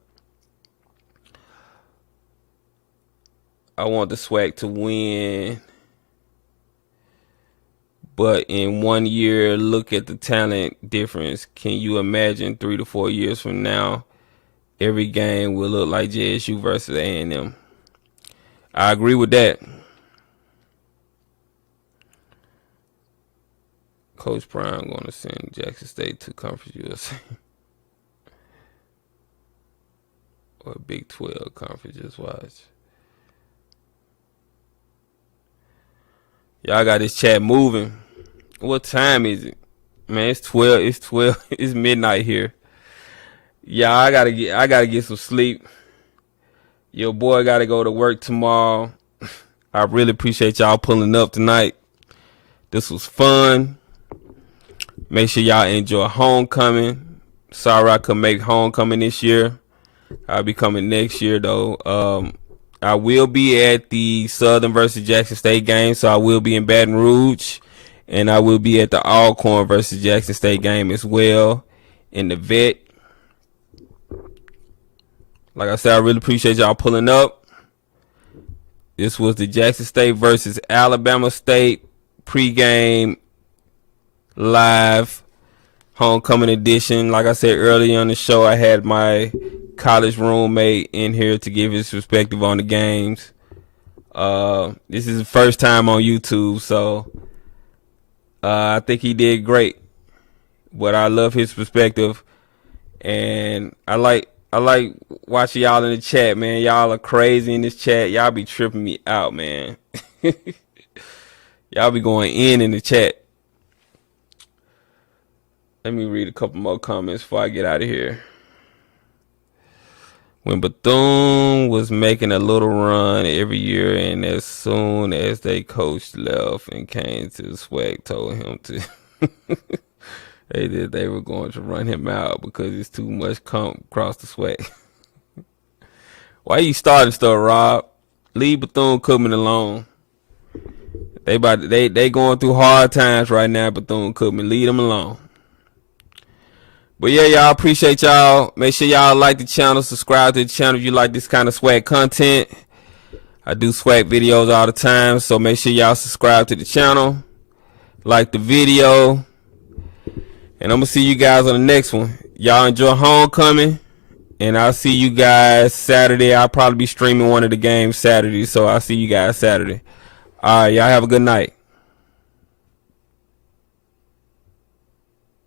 I want the SWAC to win. But in 1 year, look at the talent difference. Can you imagine 3 to 4 years from now, every game will look like JSU versus A&M? I agree with that. Coach Prime going to send Jackson State to Conference USA. Or Big 12 Conference, just watch. Y'all got this chat moving. What time is it? Man, it's 12. It's 12. It's midnight here. Yeah, I gotta get some sleep. Your boy gotta go to work tomorrow. I really appreciate y'all pulling up tonight. This was fun. Make sure y'all enjoy homecoming. Sorry I couldn't make homecoming this year. I'll be coming next year though. I will be at the Southern versus Jackson State game, so I will be in Baton Rouge, and I will be at the Alcorn versus Jackson State game as well in the vet. Like I said, I really appreciate y'all pulling up. This was the Jackson State versus Alabama State pregame live homecoming edition. Like I said earlier on the show, I had my college roommate in here to give his perspective on the games. This is the first time on YouTube, so I think he did great. But I love his perspective, and I like watching y'all in the chat, man. Y'all are crazy in this chat. Y'all be tripping me out, man. Y'all be going in the chat. Let me read a couple more comments before I get out of here. When Bethune was making a little run every year, and as soon as they coach left and came to the SWAC, told him to they were going to run him out because it's too much come across the SWAC. Why you starting stuff, Rob? Leave Bethune-Cookman alone. They going through hard times right now, Bethune-Cookman. Leave them alone. But yeah, y'all, appreciate y'all. Make sure y'all like the channel, subscribe to the channel if you like this kind of SWAC content. I do SWAC videos all the time, so make sure y'all subscribe to the channel, like the video, and I'm gonna see you guys on the next one. Y'all enjoy homecoming, and I'll see you guys Saturday. I'll probably be streaming one of the games Saturday, so I'll see you guys Saturday. All right, y'all have a good night.